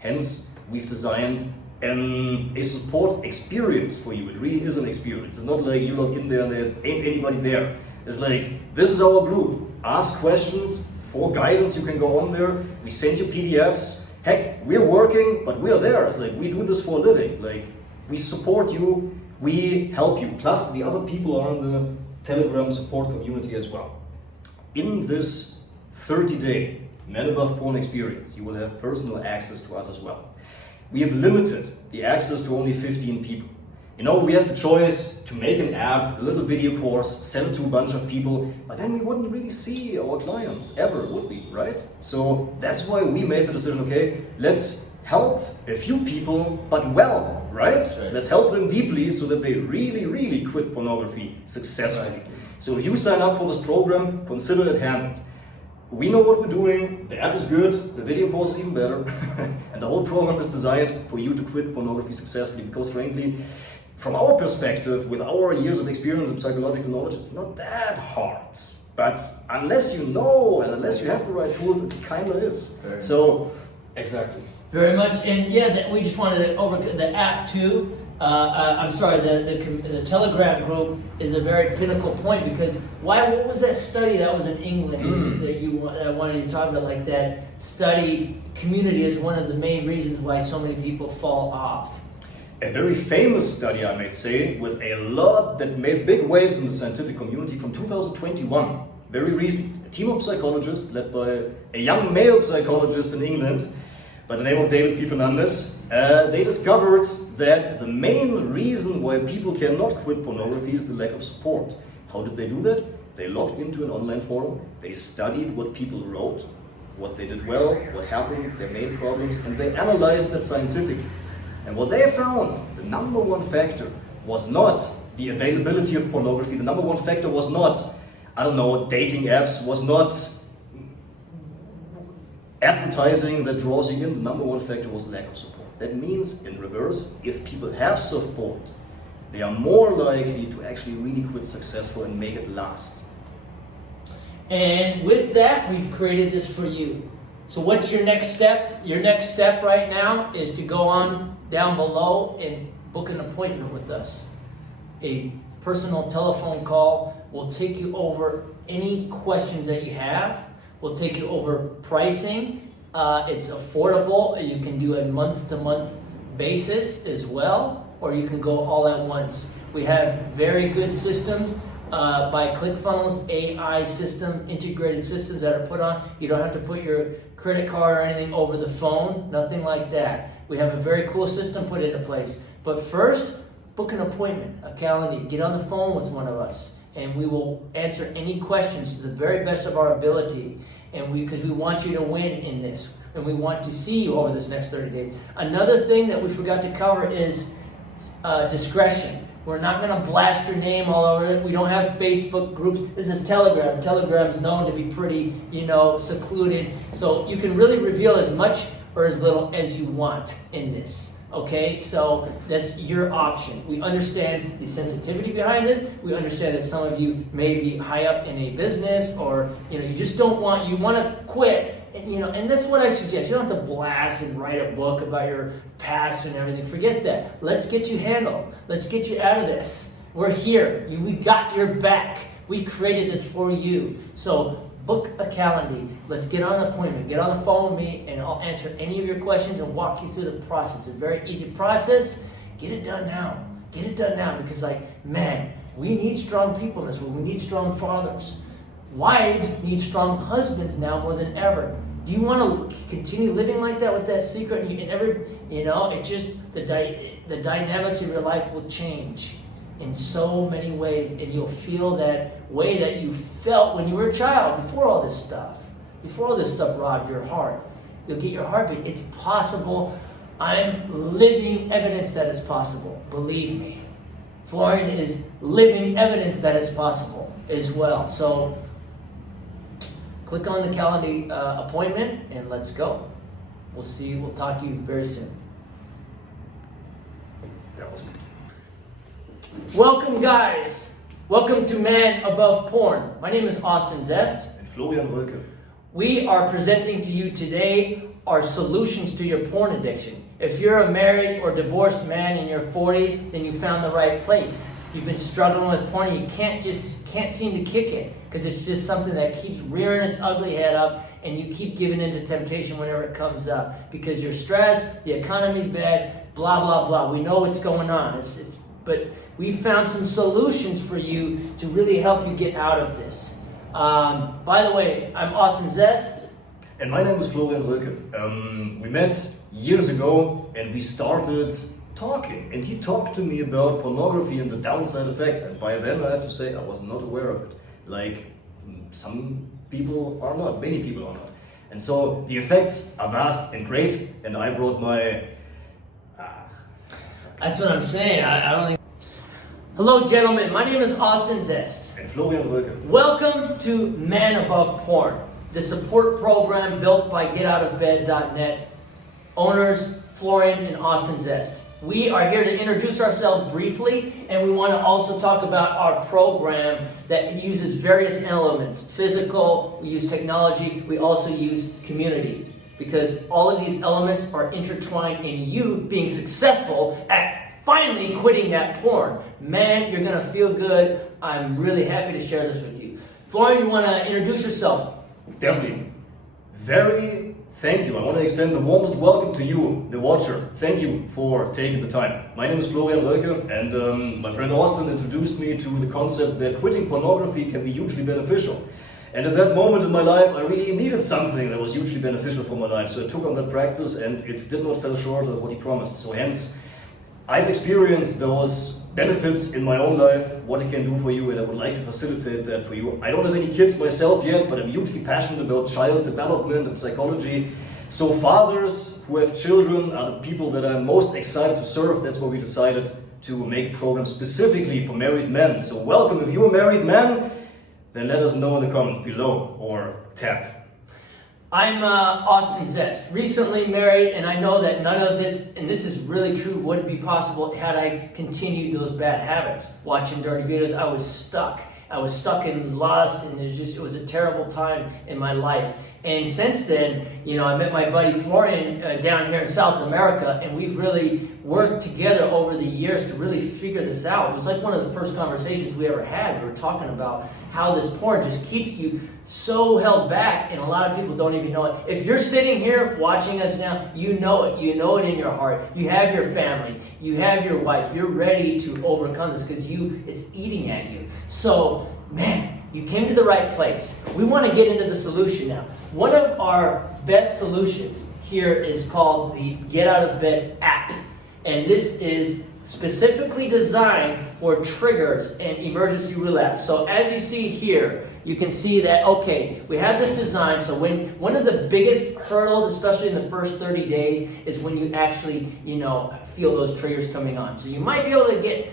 Hence, we've designed a support experience for you. It really is an experience. It's not like you log in there and there ain't anybody there. It's like, this is our group. Ask questions. For guidance, you can go on there. We send you PDFs. Heck, we're working, but we're there. It's like, we do this for a living. Like, we support you. We help you. Plus, the other people are in the Telegram support community as well. In this 30-day Men Above Porn experience, you will have personal access to us as well. We have limited the access to only 15 people. We had the choice to make an app, a little video course, send it to a bunch of people, but then we wouldn't really see our clients ever, would we, right? So that's why we made the decision, okay, let's help a few people, but well, right? Let's help them deeply so that they really quit pornography successfully. Right. So if you sign up for this program, consider it handled. We know what we're doing, the app is good, the video course is even better, and the whole program is designed for you to quit pornography successfully, because frankly, from our perspective, with our years of experience and psychological knowledge, it's not that hard. But unless you know and unless you have the right tools, it kind of is. So, exactly. Very much, and yeah, we just wanted to overcome the app too. The Telegram group is a very pinnacle point, because what was that study that was in England that I wanted to talk about? Like, that study, community is one of the main reasons why so many people fall off. A very famous study, I might say, with a lot that made big waves in the scientific community from 2021, very recent. It team of psychologists led by a young male psychologist in England by the name of David P+rn. They discovered that the main reason why people cannot quit pornography is the lack of support. How did they do that? They logged into an online forum, they studied what people wrote, what they did well, what happened, their main problems, and they analyzed that scientifically. And what they found, the number one factor was not the availability of pornography, the number one factor was not, I don't know, dating apps, was not advertising that draws you in, the number one factor was lack of support. That means, in reverse, if people have support, they are more likely to actually really quit successful and make it last. And with that, we've created this for you. So what's your next step? Your next step right now is to go on down below and book an appointment with us. A personal telephone call will take you over any questions that you have. We'll take you over pricing. It's affordable. You can do a month-to-month basis as well, or you can go all at once. We have very good systems. By ClickFunnels, AI system, integrated systems that are put on. You don't have to put your credit card or anything over the phone, nothing like that. We have a very cool system put into place. But first, book an appointment, a calendar, get on the phone with one of us, and we will answer any questions to the very best of our ability. And because we want you to win in this, and we want to see you over this next 30 days. Another thing that we forgot to cover is discretion. We're not going to blast your name all over it. We don't have Facebook groups. This is Telegram. Telegram's known to be pretty, secluded. So you can really reveal as much or as little as you want in this. Okay? So that's your option. We understand the sensitivity behind this. We understand that some of you may be high up in a business, or you just don't want, you want to quit. And that's what I suggest. You don't have to blast and write a book about your past and everything. Forget that. Let's get you handled. Let's get you out of this. We're here. We got your back. We created this for you. So book a calendar. Let's get on an appointment. Get on the phone with me, and I'll answer any of your questions and walk you through the process. It's a very easy process. Get it done now. Get it done now, because we need strong people in this world. We need strong fathers. Wives need strong husbands now more than ever. Do you want to continue living like that with that secret? It just, the dynamics of your life will change in so many ways, and you'll feel that way that you felt when you were a child, before all this stuff robbed your heart. You'll get your heartbeat. It's possible. I'm living evidence that it's possible. Believe me. P+rn is living evidence that it's possible as well. So click on the calendar appointment and let's go. We'll talk to you very soon. That was good. Welcome, guys. Welcome to Man Above Porn. My name is Austin Zest. And Florian Röke. We are presenting to you today our solutions to your porn addiction. If you're a married or divorced man in your 40s, then you found the right place. You've been struggling with porn and you can't seem to kick it, because it's just something that keeps rearing its ugly head up, and you keep giving in to temptation whenever it comes up because you're stressed, the economy's bad, blah, blah, blah. We know what's going on. But we found some solutions for you to really help you get out of this. By the way, I'm Austin Zest. And my name is Florian Röke. We met years ago and we started talking, and he talked to me about pornography and the downside effects, and by then I have to say I was not aware of it. Like some people are not, many people are not. And so the effects are vast and great, and I brought my... That's what I'm saying. I don't think... Hello, gentlemen. My name is Austin Zest. And Florian Röke. Welcome to Man Above Porn, the support program built by GetOutOfBed.net. Owners, Florian and Austin Zest. We are here to introduce ourselves briefly, and we want to also talk about our program that uses various elements. Physical, we use technology, we also use community. Because all of these elements are intertwined in you being successful at finally quitting that porn. Man, you're going to feel good. I'm really happy to share this with you. Florian, you want to introduce yourself? Definitely. Thank you. I want to extend the warmest welcome to you, the watcher. Thank you for taking the time. My name is Florian Röke, and my friend Austin introduced me to the concept that quitting pornography can be hugely beneficial. And at that moment in my life, I really needed something that was hugely beneficial for my life. So I took on that practice, and it did not fall short of what he promised. So hence, I've experienced those benefits in my own life, what it can do for you, and I would like to facilitate that for you. I don't have any kids myself yet, but I'm hugely passionate about child development and psychology. So fathers who have children are the people that I'm most excited to serve. That's why we decided to make a program specifically for married men. So welcome, if you're a married man, then let us know in the comments below, or tap. I'm Austin Zest, recently married, and I know that none of this, and this is really true, wouldn't be possible had I continued those bad habits. Watching dirty videos, I was stuck. I was stuck and lost, and it was a terrible time in my life. And since then, I met my buddy Florian down here in South America, and we've really worked together over the years to really figure this out. It was like one of the first conversations we ever had. We were talking about how this porn just keeps you so held back, and a lot of people don't even know it. If you're sitting here watching us now, you know it. You know it in your heart. You have your family. You have your wife. You're ready to overcome this because it's eating at you. So, man, you came to the right place. We want to get into the solution now. One of our best solutions here is called the Get Out of Bed app. And this is specifically designed for triggers and emergency relapse. So as you see here, you can see that, okay, we have this design. So one of the biggest hurdles, especially in the first 30 days, is when you actually, feel those triggers coming on. So you might be able to get,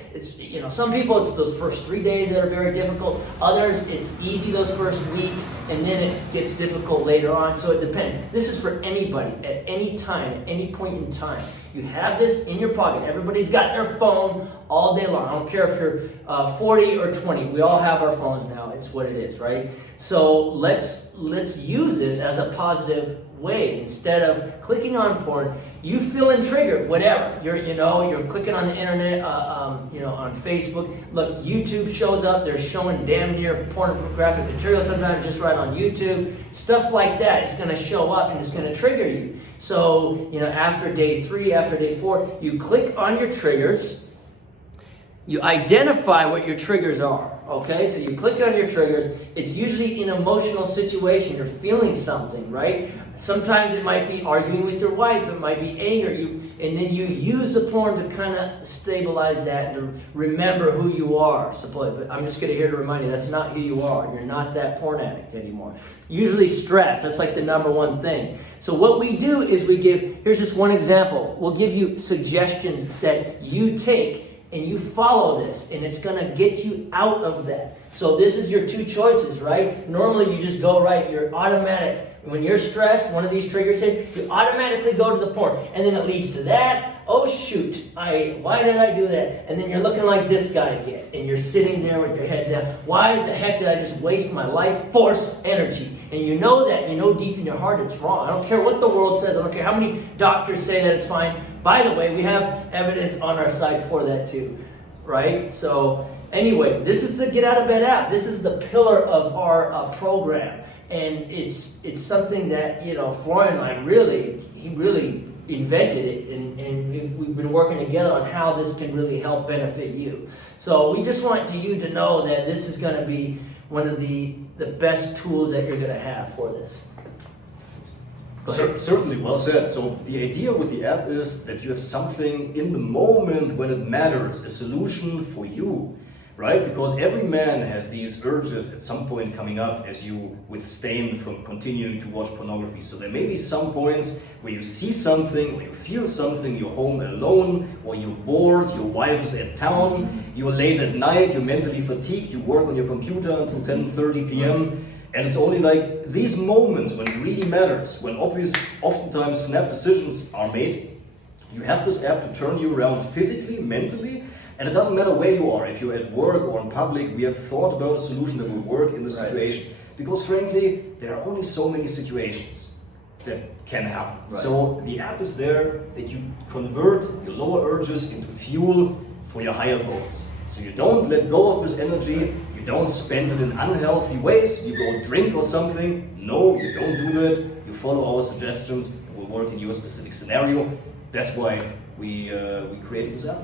some people, it's those first 3 days that are very difficult. Others, it's easy those first week, and then it gets difficult later on. So it depends. This is for anybody, at any time, at any point in time. You have this in your pocket. Everybody's got their phone all day long. I don't care if you're 40 or 20. We all have our phones now. It's what it is, right? So let's use this as a positive way. Instead of clicking on porn, you feeling triggered, whatever. You're clicking on the internet, on Facebook. Look, YouTube shows up. They're showing damn near pornographic material sometimes just right on YouTube. Stuff like that. It's going to show up and it's going to trigger you. So, after day 3, after day 4, you click on your triggers. You identify what your triggers are, okay? So you click on your triggers. It's usually an emotional situation. You're feeling something, right? Sometimes it might be arguing with your wife. It might be anger. And then you use the porn to kind of stabilize that and to remember who you are. But I'm just going to here to remind you, that's not who you are. You're not that porn addict anymore. Usually stress. That's like the number one thing. So what we do is here's just one example. We'll give you suggestions that you take and you follow this, and it's going to get you out of that. So this is your 2 choices, right? Normally you just go right, you're automatic. When you're stressed, one of these triggers hit, you automatically go to the porn. And then it leads to that. Oh shoot, why did I do that? And then you're looking like this guy again, and you're sitting there with your head down. Why the heck did I just waste my life force energy? And you know that, deep in your heart it's wrong. I don't care what the world says. I don't care how many doctors say that it's fine. By the way, we have evidence on our side for that too, right? So anyway, this is the Get Out of Bed app. This is the pillar of our program. And it's something that, Florian and I really invented it, and we've been working together on how this can really help benefit you. So we just want you to know that this is going to be one of the best tools that you're going to have for this. Certainly, well said. So the idea with the app is that you have something in the moment when it matters, a solution for you, right? Because every man has these urges at some point coming up as you withstand from continuing to watch pornography. So there may be some points where you see something, where you feel something, you're home alone, or you're bored, your wife is at town, you're late at night, you're mentally fatigued, you work on your computer until 10:30 p.m., and it's only like these moments when it really matters, when oftentimes snap decisions are made, you have this app to turn you around physically, mentally, and it doesn't matter where you are, if you're at work or in public, we have thought about a solution that will work in this situation. Because frankly, there are only so many situations that can happen. Right. So the app is there that you convert your lower urges into fuel for your higher goals. So you don't let go of this energy, you don't spend it in unhealthy ways, you go drink or something. No, you don't do that. You follow our suggestions, it will work in your specific scenario. That's why we created this app.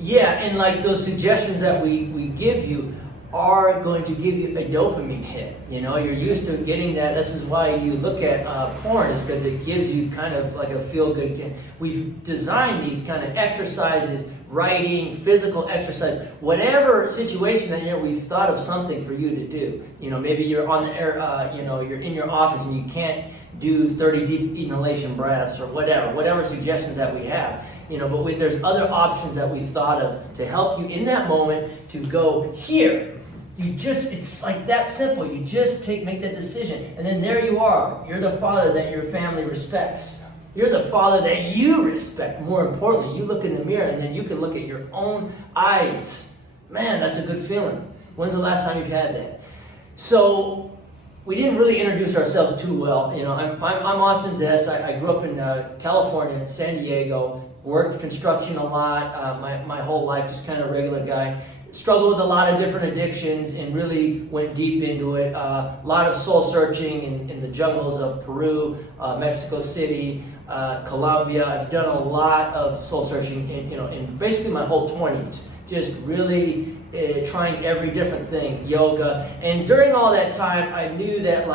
Yeah, and like those suggestions that we give you are going to give you a dopamine hit. You know, you're used to getting that. This is why you look at porn, is because it gives you kind of like a feel-good. We've designed these kind of exercises, writing, physical exercise, whatever situation that you're in, we've thought of something for you to do. You know, maybe you're on the air, you're in your office and you can't do 30 deep inhalation breaths or whatever suggestions that we have. You know, but there's other options that we've thought of to help you in that moment to go here. It's like that simple. You just make that decision. And then there you are. You're the father that your family respects. You're the father that you respect. More importantly, you look in the mirror and then you can look at your own eyes. Man, that's a good feeling. When's the last time you've had that? So, we didn't really introduce ourselves too well. You know, I'm Austin Zest. I grew up in California, San Diego. Worked construction a lot. My whole life, just kind of a regular guy. Struggled with a lot of different addictions and really went deep into it. A lot of soul searching in the jungles of Peru, Mexico City, Colombia. I've done a lot of soul searching in basically my whole 20s. Just really trying every different thing, yoga. And during all that time, I knew that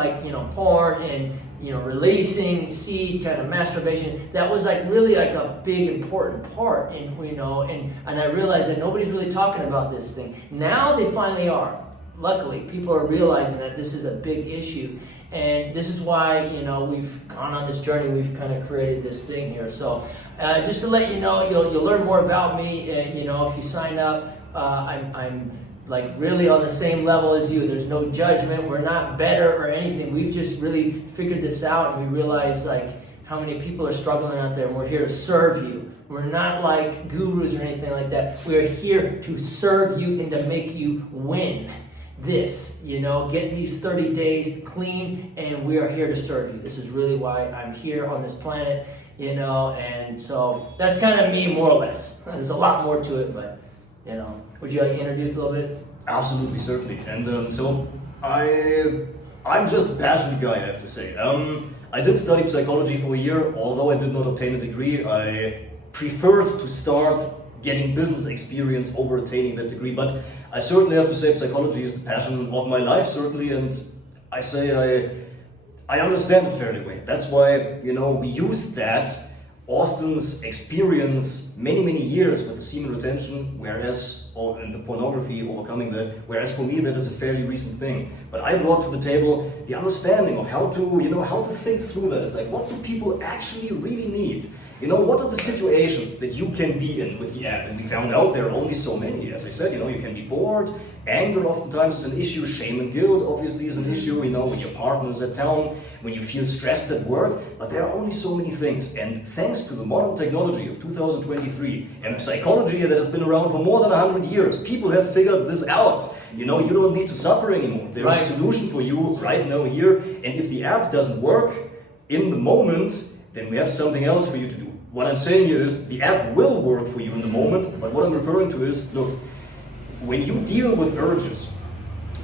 porn and releasing seed, kind of masturbation, that was really a big important part. And I realized that nobody's really talking about this thing. Now they finally are. Luckily, people are realizing that this is a big issue. And this is why, we've gone on this journey. We've kind of created this thing here. So just to let you know, you'll learn more about me. If you sign up, I'm really on the same level as you. There's no judgment. We're not better or anything. We've just really figured this out, and we realize how many people are struggling out there, and we're here to serve you. We're not like gurus or anything like that. We're here to serve you and to make you win this. Get these 30 days clean, and we are here to serve you. This is really why I'm here on this planet, and so that's kind of me, more or less. There's a lot more to it, but would you like to introduce a little bit? Absolutely, certainly. And so I'm just a passionate guy, I have to say. I did study psychology for a year. Although I did not obtain a degree, I preferred to start getting business experience over attaining that degree. But I certainly have to say psychology is the passion of my life, certainly. And I say I understand it fairly well. That's why, we use that Austin's experience many years with the semen retention, and the pornography, overcoming that, whereas for me that is a fairly recent thing. But I brought to the table the understanding of how to think through that. It's what do people actually really need? What are the situations that you can be in with the app? And we found out there are only so many. As I said, you can be bored. Anger oftentimes is an issue. Shame and guilt obviously is an issue, when your partner is at town, when you feel stressed at work. But there are only so many things. And thanks to the modern technology of 2023 and psychology that has been around for more than 100 years, people have figured this out. You don't need to suffer anymore. There's a solution for you right now here. And if the app doesn't work in the moment, then we have something else for you to do. What I'm saying here is the app will work for you in the moment, but what I'm referring to is, look, when you deal with urges,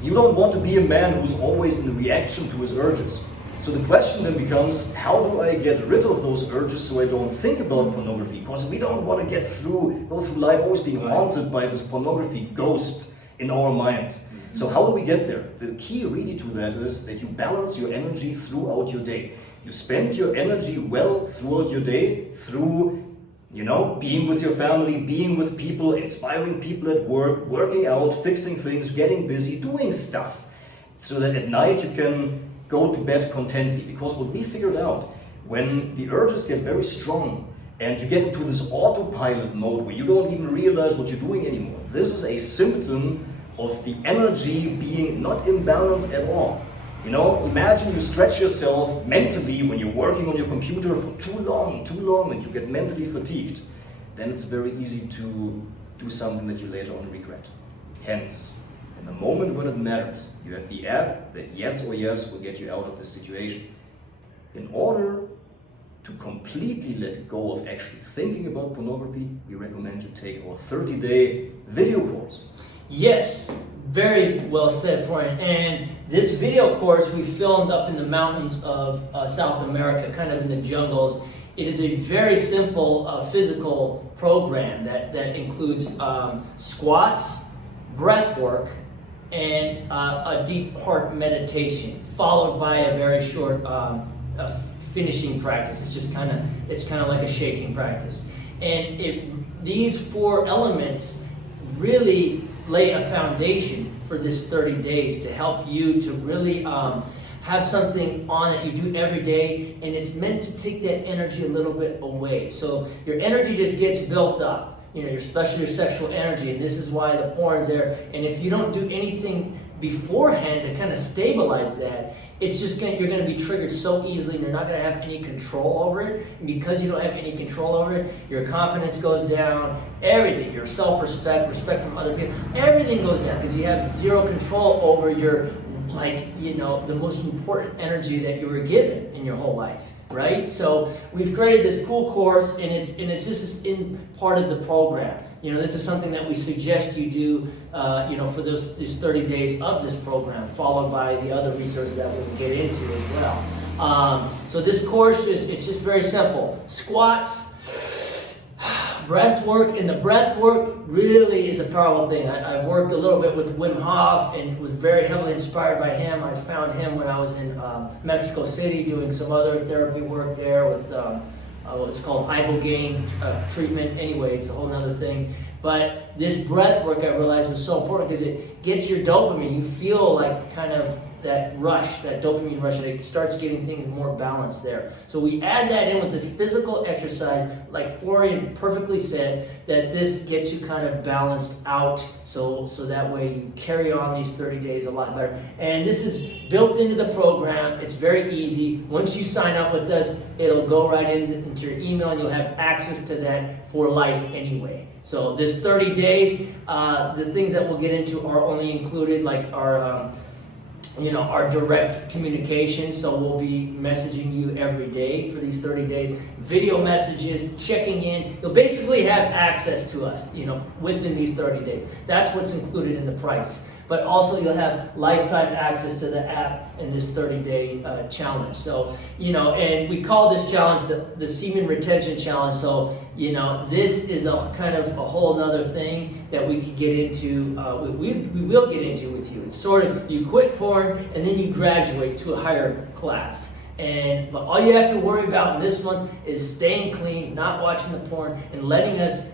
you don't want to be a man who's always in reaction to his urges. So the question then becomes, how do I get rid of those urges so I don't think about pornography? Because we don't want to go through life always being haunted by this pornography ghost in our mind. So how do we get there? The key really to that is that you balance your energy throughout your day. You spend your energy well throughout your day through, being with your family, being with people, inspiring people at work, working out, fixing things, getting busy, doing stuff. So that at night you can go to bed contently. Because what we figured out, when the urges get very strong and you get into this autopilot mode where you don't even realize what you're doing anymore, this is a symptom of the energy being not in balance at all. Imagine you stretch yourself mentally when you're working on your computer for too long, and you get mentally fatigued. Then it's very easy to do something that you later on regret. Hence, in the moment when it matters, you have the app that yes will get you out of this situation. In order to completely let go of actually thinking about pornography, we recommend you take our 30-day video course. Yes, very well said, Florian. And this video course we filmed up in the mountains of South America, kind of in the jungles. It is a very simple physical program that includes squats, breath work, and a deep heart meditation, followed by a very short finishing practice. It's kind of like a shaking practice. And these 4 elements really lay a foundation for this 30 days to help you to really have something on that you do every day, and it's meant to take that energy a little bit away. So your energy just gets built up, especially your sexual energy, and this is why the porn's there. And if you don't do anything beforehand to kind of stabilize that, you're going to be triggered so easily, and you're not going to have any control over it. And because you don't have any control over it, your confidence goes down, everything, your self-respect, respect from other people, everything goes down because you have zero control over your, the most important energy that you were given in your whole life, right? So we've created this cool course, and it's just in part of the program. This is something that we suggest you do, for these 30 days of this program, followed by the other resources that we'll get into as well. So this course it's just very simple: squats, breath work, and the breath work really is a powerful thing. I worked a little bit with Wim Hof and was very heavily inspired by him. I found him when I was in Mexico City doing some other therapy work there with what's called ibogaine treatment. Anyway, it's a whole other thing. But this breath work I realized was so important because it gets your dopamine. You feel like kind of that rush, that dopamine rush, and it starts getting things more balanced there. So we add that in with this physical exercise, like Florian perfectly said, that this gets you kind of balanced out, so that way you carry on these 30 days a lot better. And this is built into the program. It's very easy. Once you sign up with us, it'll go right into your email, and you'll have access to that for life anyway. So this 30 days, the things that we'll get into are only included, like our direct communication. So we'll be messaging you every day for these 30 days. Video messages, checking in. You'll basically have access to us, within these 30 days. That's what's included in the price. But also you'll have lifetime access to the app in this 30-day challenge. So, and we call this challenge the Semen Retention Challenge. So, this is a kind of a whole other thing that we could get into, we will get into with you. It's sort of, you quit porn and then you graduate to a higher class. But all you have to worry about in this month is staying clean, not watching the porn, and letting us,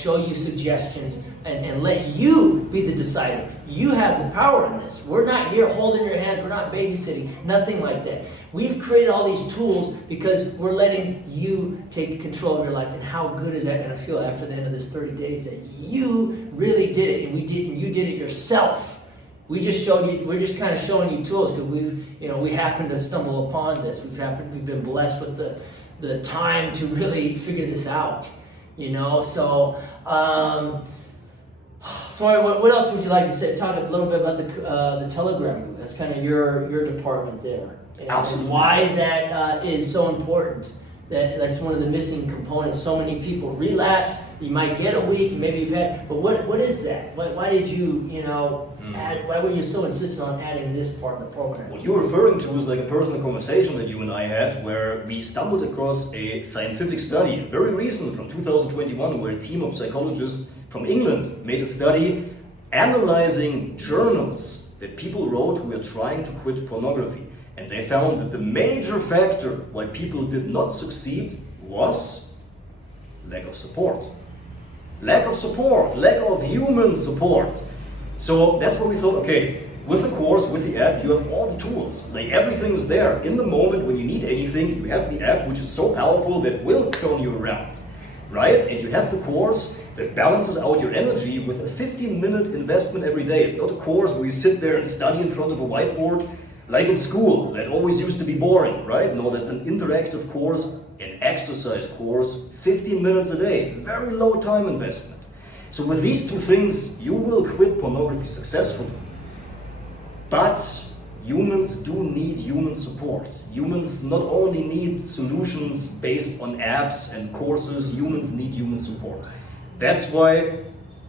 show you suggestions and let you be the decider. You have the power in this. We're not here holding your hands. We're not babysitting. Nothing like that. We've created all these tools because we're letting you take control of your life. And how good is that going to feel after the end of this 30 days that you really did it, and you did it yourself. We just showed you. We're just kind of showing you tools because we happened to stumble upon this. We've been blessed with the time to really figure this out. So. Sorry, what else would you like to say? Talk a little bit about the Telegram group. That's kind of your department there. And why that is so important. That's one of the missing components. So many people relapse. You might get a week, maybe you've had, but what is that? Why did you, add? Why were you so insistent on adding this part of the program? What you're referring to is like a personal conversation that you and I had, where we stumbled across a scientific study, very recent, from 2021, where a team of psychologists from England made a study analyzing journals that people wrote who were trying to quit pornography. And they found that the major factor why people did not succeed was lack of support. Lack of human support. So that's where we thought, okay, with the course, with the app, you have all the tools. Like everything's there. In the moment when you need anything, you have the app, which is so powerful that will turn you around. Right? And you have the course that balances out your energy with a 15-minute investment every day. It's not a course where you sit there and study in front of a whiteboard like in school. That always used to be boring, right? No, that's an interactive course, an exercise course, 15 minutes a day, very low time investment. So with these two things, you will quit pornography successfully. But humans do need human support. Humans not only need solutions based on apps and courses, humans need human support. That's why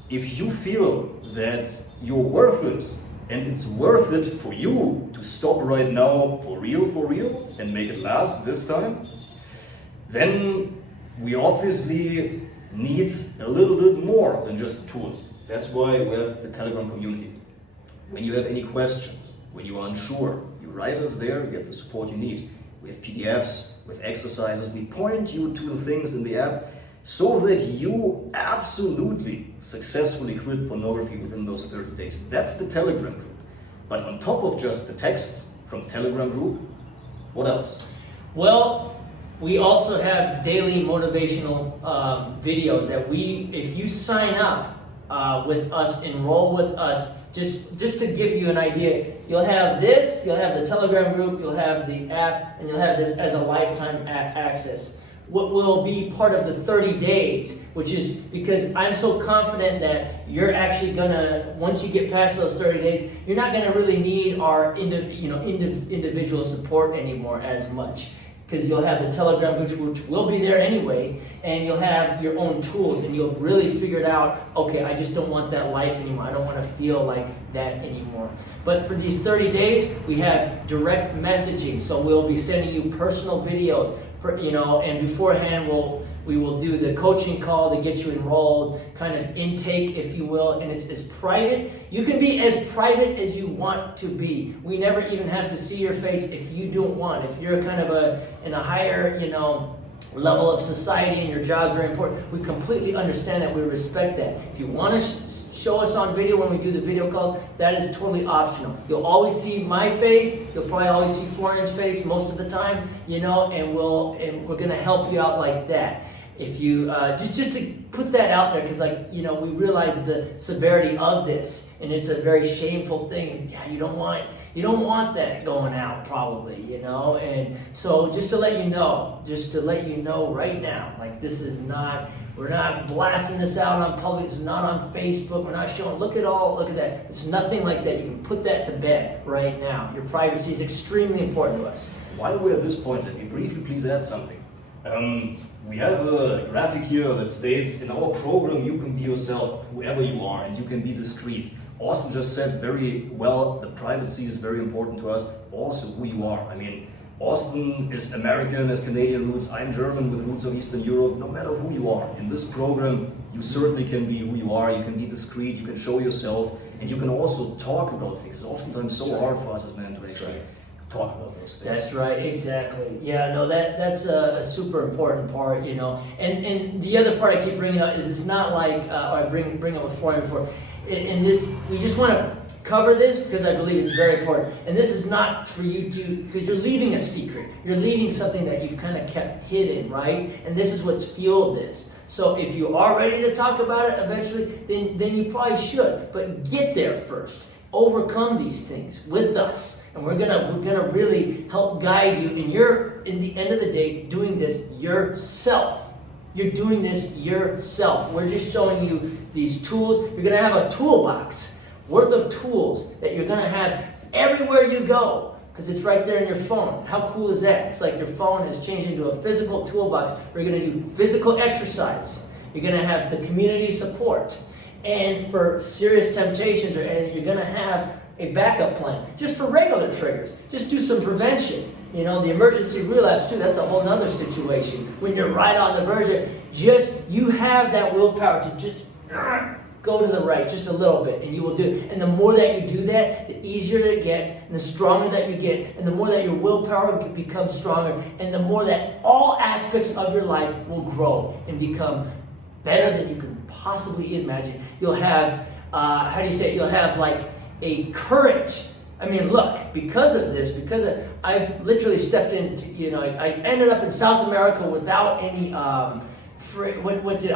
if you feel that you're worth it, and it's worth it for you to stop right now for real, and make it last this time, then we obviously need a little bit more than just tools. That's why we have the Telegram community. When you have any questions, when you are unsure, you write us there, you get the support you need. We have PDFs, with exercises, we point you to the things in the app so that you absolutely successfully quit pornography within those 30 days. That's the Telegram group. But on top of just the text from the Telegram group, what else? Well, we also have daily motivational videos that if you sign up with us, enroll with us, just to give you an idea, you'll have this, you'll have the Telegram group, you'll have the app, and you'll have this as a lifetime access. What will be part of the 30 days, which is because I'm so confident that you're actually gonna, once you get past those 30 days, you're not gonna really need our individual support anymore as much. Because you'll have the Telegram group, which will be there anyway, and you'll have your own tools, and you'll really figured out, okay, I just don't want that life anymore. I don't want to feel like that anymore. But for these 30 days, we have direct messaging, so we'll be sending you personal videos, and beforehand we will do the coaching call to get you enrolled, kind of intake, if you will, and it's private. You can be as private as you want to be. We never even have to see your face if you don't want. If you're kind of in a higher, level of society and your job's very important, we completely understand that. We respect that. If you want to show us on video when we do the video calls, that is totally optional. You'll always see my face. You'll probably always see Florian's face most of the time, and we're going to help you out like that. If you just to put that out there, because we realize the severity of this, and it's a very shameful thing. And yeah, you don't want that going out, probably, And so just to let you know right now, like this is not. We're not blasting this out on public. It's not on Facebook. At that. It's nothing like that. You can put that to bed right now. Your privacy is extremely important to us. While we're at this point, let me briefly please add something. We have a graphic here that states, in our program, you can be yourself, whoever you are, and you can be discreet. Austin just said very well, the privacy is very important to us, also who you are. Austin is American, has Canadian roots, I'm German with roots of Eastern Europe. No matter who you are, in this program, you certainly can be who you are, you can be discreet, you can show yourself, and you can also talk about things. It's oftentimes so hard for us as men to actually talk about those things. That's right, exactly. Yeah, no, that's a super important part, And the other part I keep bringing up is it's not like, or I bring up a forum before, in this, we just want to cover this because I believe it's very important. And this is not for you because you're leaving a secret. You're leaving something that you've kind of kept hidden, right? And this is what's fueled this. So if you are ready to talk about it eventually, then you probably should. But get there first. Overcome these things with us. And we're gonna really help guide you. And you're, in the end of the day, doing this yourself. You're doing this yourself. We're just showing you these tools. You're gonna have a toolbox worth of tools that you're going to have everywhere you go because it's right there in your phone. How cool is that? It's like your phone has changed into a physical toolbox where you're going to do physical exercise. You're going to have the community support. And for serious temptations or anything, you're going to have a backup plan. Just for regular triggers. Just do some prevention. The emergency relapse too, that's a whole nother situation. When you're right on the verge, you have that willpower to just go to the right just a little bit, and you will do it. And the more that you do that, the easier it gets, and the stronger that you get, and the more that your willpower becomes stronger, and the more that all aspects of your life will grow and become better than you can possibly imagine. You'll have, you'll have like a courage. Look, because of this, I've literally stepped into, I ended up in South America without any, I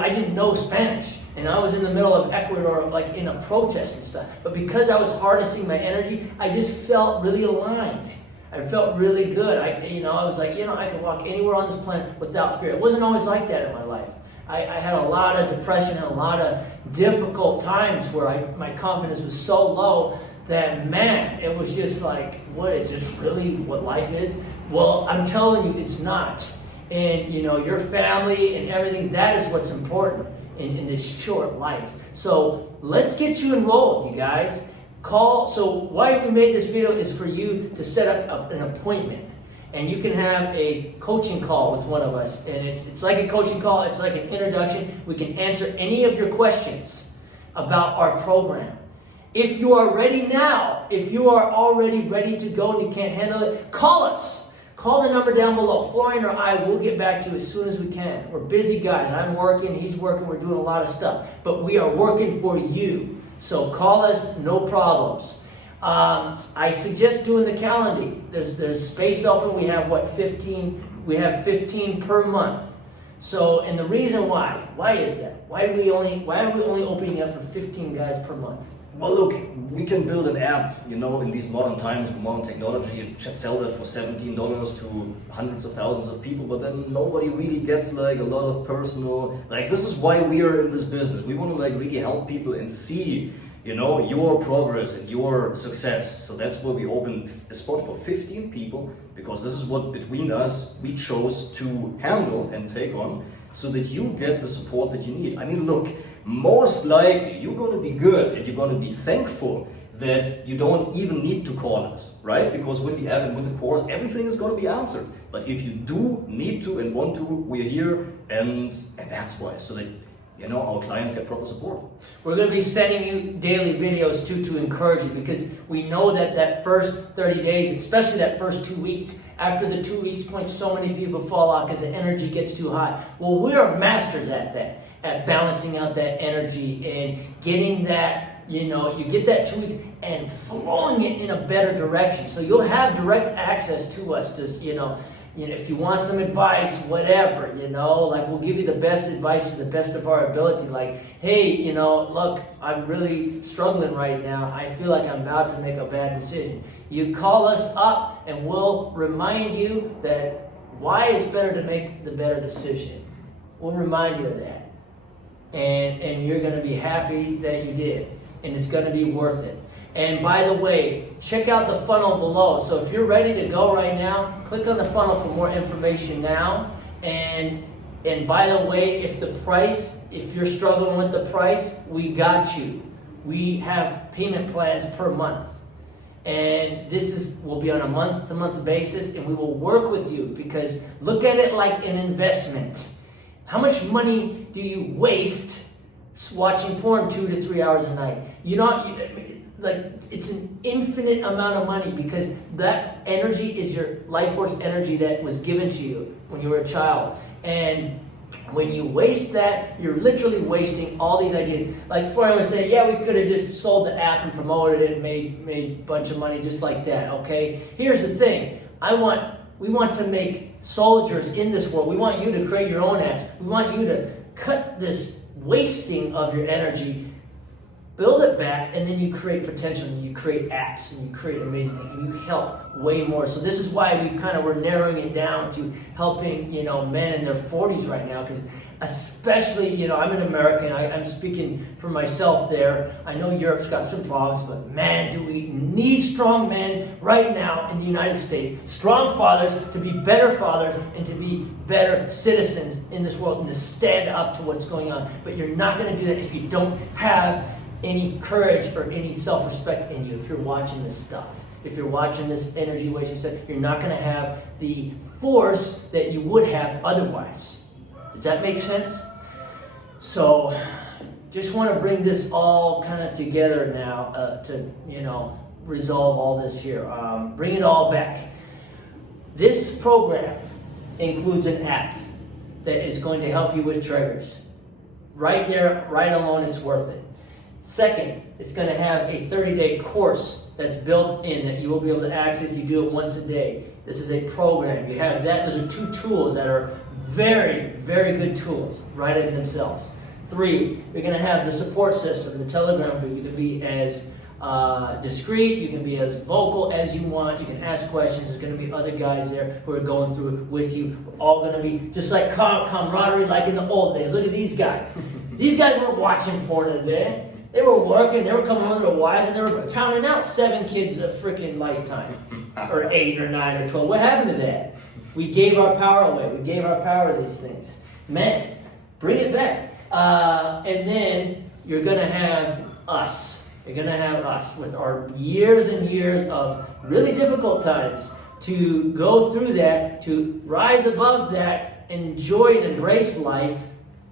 didn't know Spanish. And I was in the middle of Ecuador, like in a protest and stuff. But because I was harnessing my energy, I just felt really aligned. I felt really good. I was like, I could walk anywhere on this planet without fear. It wasn't always like that in my life. I had a lot of depression and a lot of difficult times where my confidence was so low that, man, it was just like, what is this really what life is? Well, I'm telling you, it's not. And, your family and everything, that is what's important in this short life. So let's get you enrolled, you guys. So why we made this video is for you to set up an appointment. And you can have a coaching call with one of us. And it's like a coaching call. It's like an introduction. We can answer any of your questions about our program. If you are ready now, if you are already ready to go and you can't handle it, call us. Call the number down below. Florian or I will get back to you as soon as we can. We're busy guys. I'm working, he's working, we're doing a lot of stuff. But we are working for you. So call us, no problems. I suggest doing the calendar. There's space open. We have 15? We have 15 per month. So, and the reason why is that? Why are we only opening up for 15 guys per month? Well, look, we can build an app, you know, in these modern times with modern technology and sell that for $17 to hundreds of thousands of people, but then nobody really gets like a lot of personal, like this is why we are in this business. We want to like really help people and see, you know, your progress and your success. So that's why we opened a spot for 15 people, because this is what between us we chose to handle and take on, so that you get the support that you need. I mean, look, most likely you're going to be good and you're going to be thankful that you don't even need to call us, right? Because with the app and with the course, everything is going to be answered. But if you do need to and want to, we're here, and that's why, so that, you know, our clients get proper support. We're going to be sending you daily videos too, to encourage you, because we know that first 30 days, especially that first 2 weeks, after the 2 weeks point, so many people fall out because the energy gets too high. Well, we are masters at that, at balancing out that energy and getting that, you know, you get that 2 weeks and flowing it in a better direction. So you'll have direct access to us to, you know, if you want some advice, whatever, you know, like we'll give you the best advice to the best of our ability. Like, hey, you know, look, I'm really struggling right now. I feel like I'm about to make a bad decision. You call us up and we'll remind you that why it's better to make the better decision. We'll remind you of that. And you're going to be happy that you did. And it's going to be worth it. And by the way, check out the funnel below. So if you're ready to go right now, click on the funnel for more information now. And by the way, if you're struggling with the price, we got you. We have payment plans per month. And will be on a month-to-month basis, and we will work with you, because look at it like an investment. How much money do you waste watching porn 2 to 3 hours a night? It's an infinite amount of money, because that energy is your life force energy that was given to you when you were a child. And when you waste that, you're literally wasting all these ideas. Like Florian would say, yeah, we could have just sold the app and promoted it and made a bunch of money just like that, okay? Here's the thing. We want to make soldiers in this world. We want you to create your own apps. We want you to cut this wasting of your energy, build it back, and then you create potential, and you create apps, and you create amazing things, and you help way more. So this is why we're narrowing it down to helping, you know, men in their 40s right now, because especially, you know, I'm an American, I'm speaking for myself there. I know Europe's got some problems, but man, do we need strong men right now in the United States, strong fathers to be better fathers and to be better citizens in this world and to stand up to what's going on. But you're not going to do that if you don't have any courage or any self-respect in you. If you're watching this stuff, if you're watching this energy wasting stuff, you're not going to have the force that you would have otherwise. Does that make sense? So, just want to bring this all kind of together now to, you know, resolve all this here. Bring it all back. This program includes an app that is going to help you with triggers. Right there, right alone, it's worth it. Second, it's going to have a 30-day course that's built in that you will be able to access. You do it once a day. This is a program. You have that. Those are 2 tools that are very, very good tools right in themselves. 3, you're going to have the support system, the Telegram group. You can be as discreet, you can be as vocal as you want, you can ask questions. There's going to be other guys there who are going through it with you. We're all going to be just like camaraderie like in the old days. Look at these guys. These guys weren't watching porn today. They were working, they were coming home to their wives, and they were counting out 7 kids a freaking lifetime. Or 8 or 9 or 12. What happened to that? We gave our power away. We gave our power to these things. Men, bring it back. And then you're going to have us. You're going to have us with our years and years of really difficult times to go through that, to rise above that, enjoy and embrace life,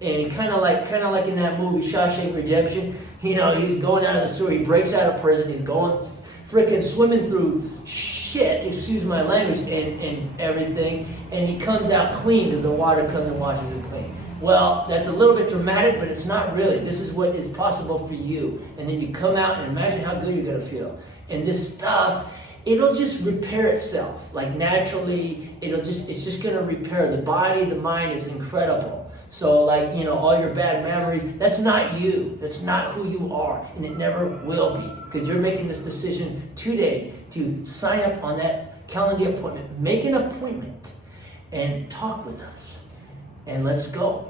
and kind of like in that movie Shawshank Redemption, you know, he's going out of the sewer, he breaks out of prison, he's going freaking swimming through shit, excuse my language, and everything, and he comes out clean because the water comes and washes him clean. Well, that's a little bit dramatic, but it's not really. This is what is possible for you. And then you come out and imagine how good you're going to feel. And this stuff, it'll just repair itself. Like naturally, it's just going to repair. The body, the mind is incredible. So like, you know, all your bad memories, that's not you. That's not who you are. And it never will be. Because you're making this decision today to sign up on that calendar appointment. Make an appointment and talk with us. And let's go.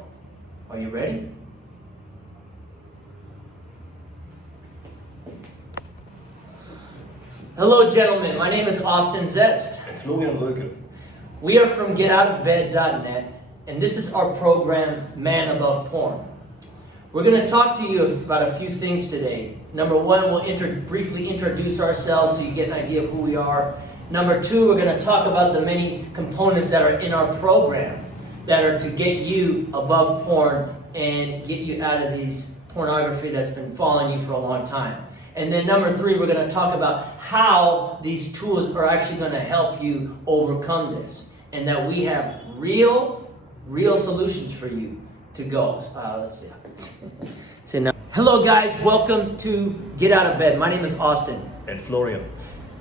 Are you ready? Hello, gentlemen. My name is Austin Zest. And Florian Röke. We are from GetOutOfBed.net, and this is our program, Man Above Porn. We're going to talk to you about a few things today. Number one, we'll briefly introduce ourselves so you get an idea of who we are. Number two, we're going to talk about the many components that are in our program that are to get you above porn and get you out of these pornography that's been following you for a long time. And then number three, we're going to talk about how these tools are actually going to help you overcome this, and that we have real solutions for you to go. Let's see. Hello guys, welcome to Get Out of Bed. My name is Austin. And Florian.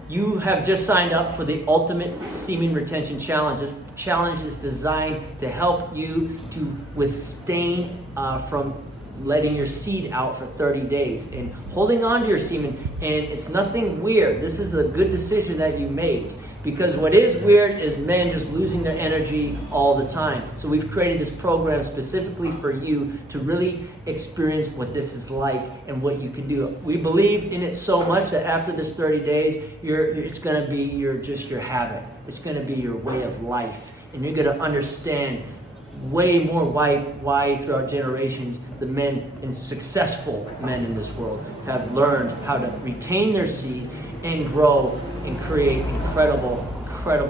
You have just signed up for the Ultimate Semen Retention Challenge. This challenge is designed to help you to withstand from letting your seed out for 30 days and holding on to your semen. And it's nothing weird. This is a good decision that you made. Because what is weird is men just losing their energy all the time. So we've created this program specifically for you to really experience what this is like and what you can do. We believe in it so much that after this 30 days, it's going to be your habit. It's going to be your way of life. And you're going to understand way more why throughout generations the men and successful men in this world have learned how to retain their seed and grow and create incredible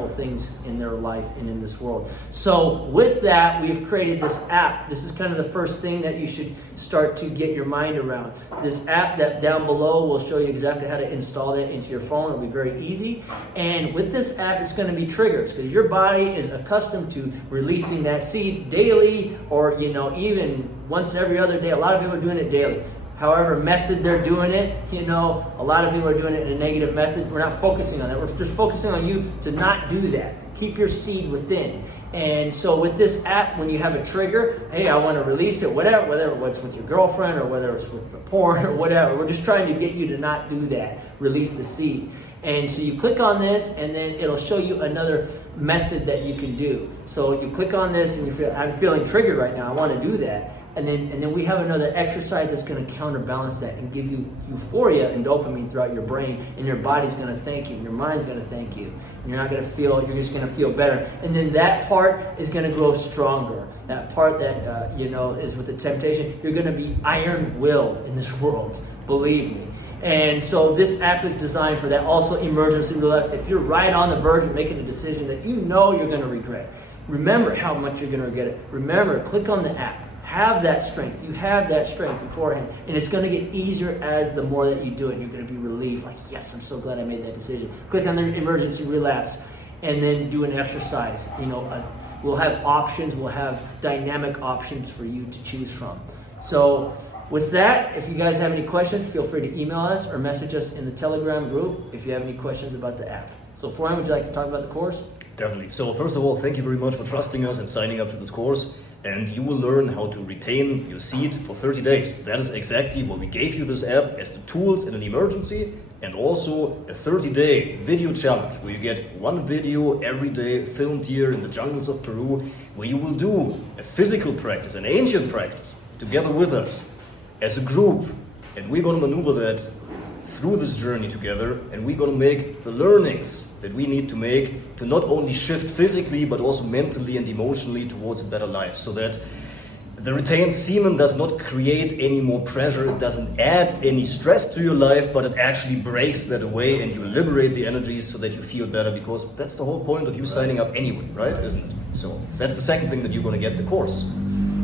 things in their life and in this world. So with that, we've created this app. This is kind of the first thing that you should start to get your mind around. This app that down below will show you exactly how to install that into your phone. It'll be very easy. And with this app, it's going to be triggers because your body is accustomed to releasing that seed daily or, you know, even once every other day. A lot of people are doing it daily. However method they're doing it, you know, a lot of people are doing it in a negative method. We're not focusing on that. We're just focusing on you to not do that. Keep your seed within. And so with this app, when you have a trigger, hey, I want to release it, whatever, whether it's with your girlfriend or whether it's with the porn or whatever, we're just trying to get you to not do that. Release the seed. And so you click on this, and then it'll show you another method that you can do. So you click on this, and you feel, I'm feeling triggered right now. I want to do that. And then we have another exercise that's going to counterbalance that and give you euphoria and dopamine throughout your brain, and your body's going to thank you, and your mind's going to thank you, and you're just going to feel better. And then that part is going to grow stronger. That part that is with the temptation, you're going to be iron-willed in this world, believe me. And so this app is designed for that. Also, emergency roulette. If you're right on the verge of making a decision that you know you're going to regret, remember how much you're going to regret it. Remember, click on the app. Have that strength. You have that strength beforehand. And it's going to get easier as the more that you do it. You're going to be relieved. Like, yes, I'm so glad I made that decision. Click on the emergency relapse and then do an exercise. We'll have options. We'll have dynamic options for you to choose from. So with that, if you guys have any questions, feel free to email us or message us in the Telegram group if you have any questions about the app. So Florian, would you like to talk about the course? Definitely. So first of all, thank you very much for trusting us and signing up to this course. And you will learn how to retain your seed for 30 days. That is exactly what we gave you this app as the tools in an emergency, and also a 30-day video challenge where you get one video every day filmed here in the jungles of Peru, where you will do a physical practice, an ancient practice, together with us as a group. And we're going to maneuver that through this journey together, and we're going to make the learnings that we need to make to not only shift physically but also mentally and emotionally towards a better life, so that the retained semen does not create any more pressure, it doesn't add any stress to your life, but it actually breaks that away and you liberate the energies so that you feel better, because that's the whole point of you signing up anyway, right? Isn't it? So that's the second thing that you're going to get, the course.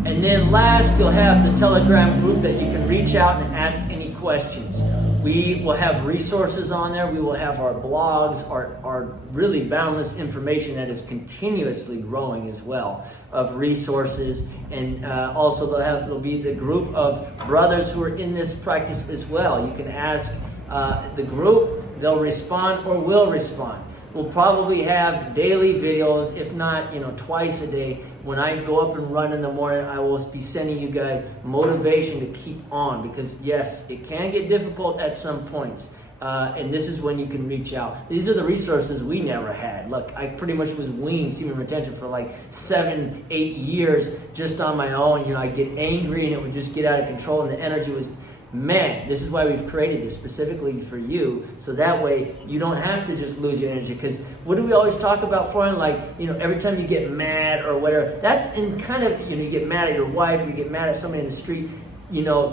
And then last, you'll have the Telegram group that you can reach out and ask any questions. We will have resources on there. We will have our blogs, our really boundless information that is continuously growing as well, of resources. And also there'll be the group of brothers who are in this practice as well. You can ask the group, they'll respond or will respond. We'll probably have daily videos, if not, twice a day. When I go up and run in the morning, I will be sending you guys motivation to keep on, because yes, it can get difficult at some points. And this is when you can reach out. These are the resources we never had. Look, I pretty much was weaned human retention for like 7-8 years just on my own. I'd get angry and it would just get out of control, and the energy was, man, this is why we've created this specifically for you, so that way you don't have to just lose your energy. Because what do we always talk about, Florian? Like, every time you get mad or whatever, that's in kind of, you get mad at your wife, or you get mad at somebody in the street,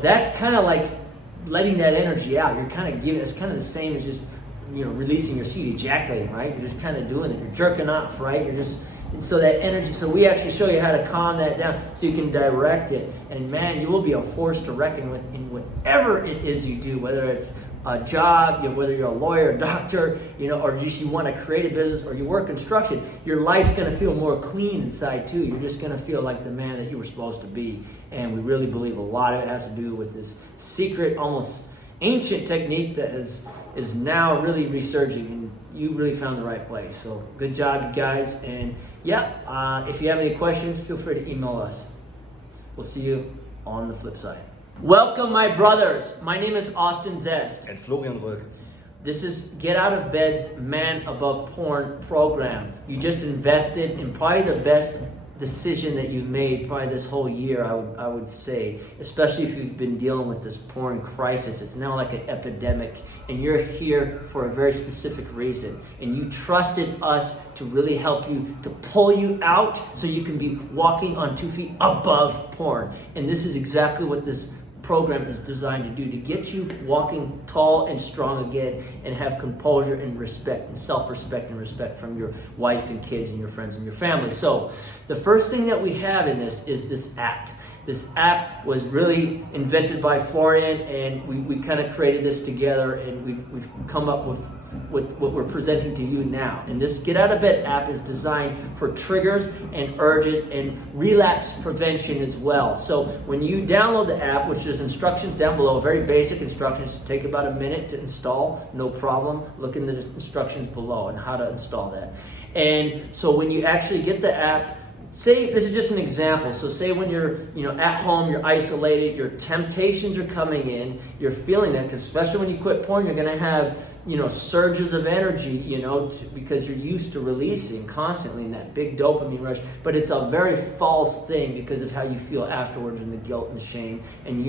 that's kind of like letting that energy out. You're kind of giving, it's kind of the same as just, releasing your seed, ejaculating, right? You're just kind of doing it. You're jerking off, right? You're just, and so that energy, so we actually show you how to calm that down so you can direct it. And man, you will be a force to reckon with in whatever it is you do, whether it's a job, whether you're a lawyer, a doctor, or just you want to create a business, or you work construction. Your life's going to feel more clean inside too. You're just going to feel like the man that you were supposed to be. And we really believe a lot of it has to do with this secret, almost ancient technique that is now really resurging, and you really found the right place. So good job, you guys. And if you have any questions, feel free to email us. We'll see you on the flip side. Welcome, my brothers. My name is Austin Zest. And Florian Wolk. This is Get Out of Bed's Man Above Porn program. You just invested in probably the best decision that you've made probably this whole year, I would say, especially if you've been dealing with this porn crisis. It's now like an epidemic, and you're here for a very specific reason. And you trusted us to really help you, to pull you out so you can be walking on 2 feet above porn. And this is exactly what this program is designed to do, to get you walking tall and strong again, and have composure and respect and self-respect and respect from your wife and kids and your friends and your family. So the first thing that we have in this is this app. This app was really invented by Florian, and we kind of created this together, and we've come up with what we're presenting to you now. And this Get Out of Bed app is designed for triggers and urges and relapse prevention as well. So when you download the app, which there's instructions down below, very basic instructions, take about a minute to install, no problem. Look in the instructions below on how to install that. And so when you actually get the app, say, this is just an example. So say when you're, at home, you're isolated, your temptations are coming in, you're feeling that, because especially when you quit porn, you're going to have, surges of energy, because you're used to releasing constantly in that big dopamine rush. But it's a very false thing because of how you feel afterwards, and the guilt and the shame, and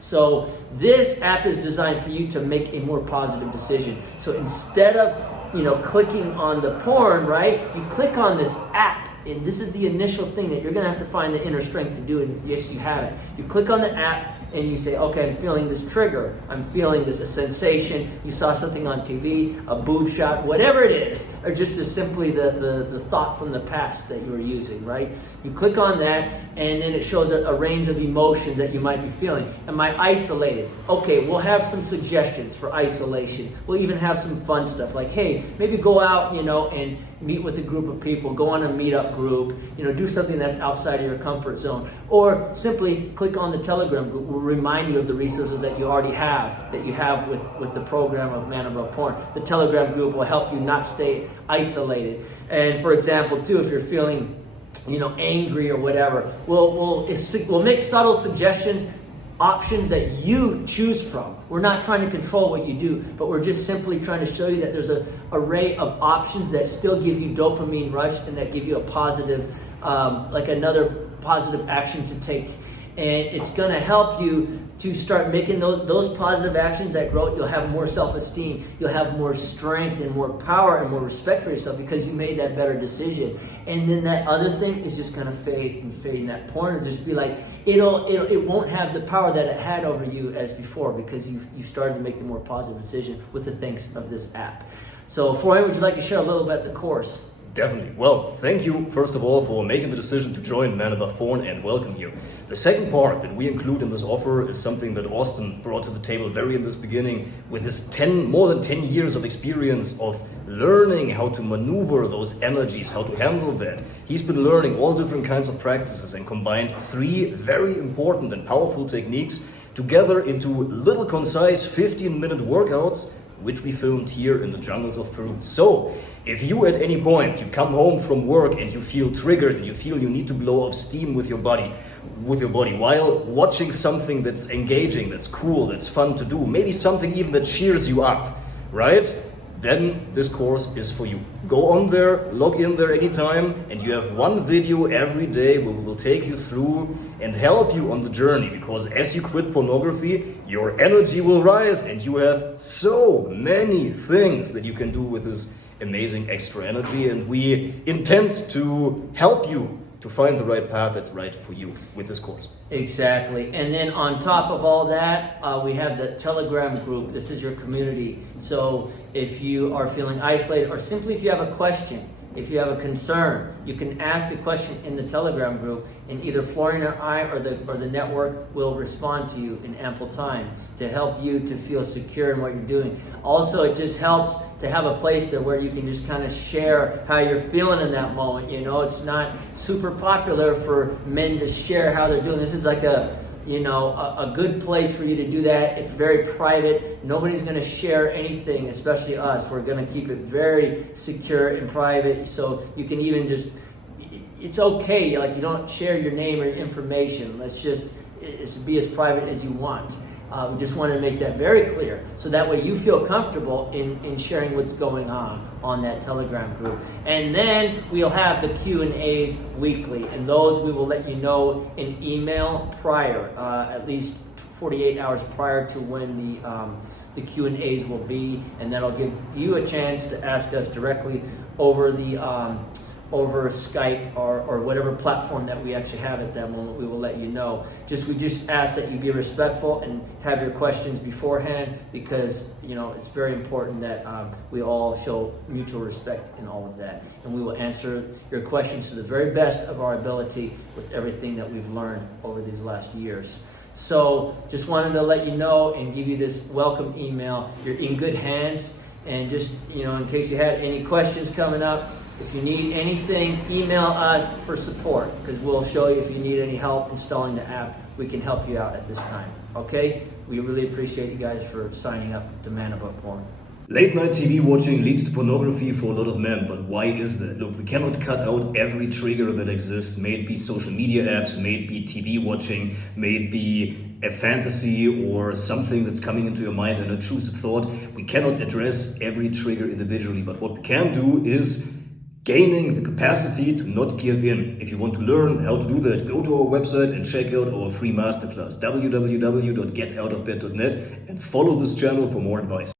So this app is designed for you to make a more positive decision. So instead of, clicking on the porn, right, you click on this app. And this is the initial thing that you're going to have to find the inner strength to do, and yes, you have it. You click on the app and you say, okay, I'm feeling this trigger. I'm feeling this a sensation. You saw something on TV, a boob shot, whatever it is, or just as simply the thought from the past that you were using, right? You click on that, and then it shows a range of emotions that you might be feeling. Am I isolated? Okay, we'll have some suggestions for isolation. We'll even have some fun stuff like, hey, maybe go out, and meet with a group of people, go on a meetup group, do something that's outside of your comfort zone. Or simply click on the Telegram group. We'll remind you of the resources that you already have, that you have with the program of Man Above Porn. The Telegram group will help you not stay isolated. And for example, too, if you're feeling, angry or whatever, we'll make subtle suggestions, options that you choose from. We're not trying to control what you do, but we're just simply trying to show you that there's an array of options that still give you dopamine rush and that give you a positive, like another positive action to take. And it's going to help you to start making those positive actions that grow. You'll have more self-esteem. You'll have more strength and more power and more respect for yourself because you made that better decision. And then that other thing is just going to fade and fade. And that porn will just be like, it won't have the power that it had over you as before because you started to make the more positive decision with the thanks of this app. So, Florian, would you like to share a little about the course? Definitely. Well, thank you, first of all, for making the decision to join Man Above Porn, and welcome you. The second part that we include in this offer is something that Austin brought to the table very in this beginning with his more than 10 years of experience of learning how to maneuver those energies, how to handle that. He's been learning all different kinds of practices and combined 3 very important and powerful techniques together into little concise 15-minute workouts, which we filmed here in the jungles of Peru. So, if you at any point, you come home from work and you feel triggered and you feel you need to blow off steam with your body while watching something that's engaging, that's cool, that's fun to do, maybe something even that cheers you up, right? Then this course is for you. Go on there, log in there anytime, and you have one video every day where we will take you through and help you on the journey, because as you quit pornography, your energy will rise and you have so many things that you can do with this amazing extra energy, and we intend to help you to find the right path that's right for you with this course. Exactly. And then on top of all that, we have the Telegram group. This is your community. So if you are feeling isolated, or simply if you have a question, if you have a concern, you can ask a question in the Telegram group, and either Florian or I or the network will respond to you in ample time to help you to feel secure in what you're doing. Also, it just helps to have a place there where you can just kind of share how you're feeling in that moment. You know, it's not super popular for men to share how they're doing. This is like a good place for you to do that. It's very private. Nobody's going to share anything, especially us. We're going to keep it very secure and private. So you can even it's okay. Like, you don't share your name or information. It's be as private as you want. We just want to make that very clear, so that way you feel comfortable in sharing what's going on that Telegram group. And then we'll have the Q&As weekly, and those we will let you know in email prior, at least 48 hours prior to when the Q&As will be, and that'll give you a chance to ask us directly over over Skype or whatever platform that we actually have at that moment. We will let you know. We just ask that you be respectful and have your questions beforehand, because it's very important that we all show mutual respect in all of that. And we will answer your questions to the very best of our ability with everything that we've learned over these last years. So just wanted to let you know and give you this welcome email. You're in good hands. And just, in case you had any questions coming up, if you need anything, email us for support, because we'll show you if you need any help installing the app. We can help you out at this time. Okay? We really appreciate you guys for signing up to Man Above Porn. Late night TV watching leads to pornography for a lot of men, but why is that? Look, we cannot cut out every trigger that exists, may it be social media apps, may it be TV watching, may it be a fantasy or something that's coming into your mind, an intrusive thought. We cannot address every trigger individually, but what we can do is gaining the capacity to not give in. If you want to learn how to do that, go to our website and check out our free masterclass, www.getoutofbed.net, and follow this channel for more advice.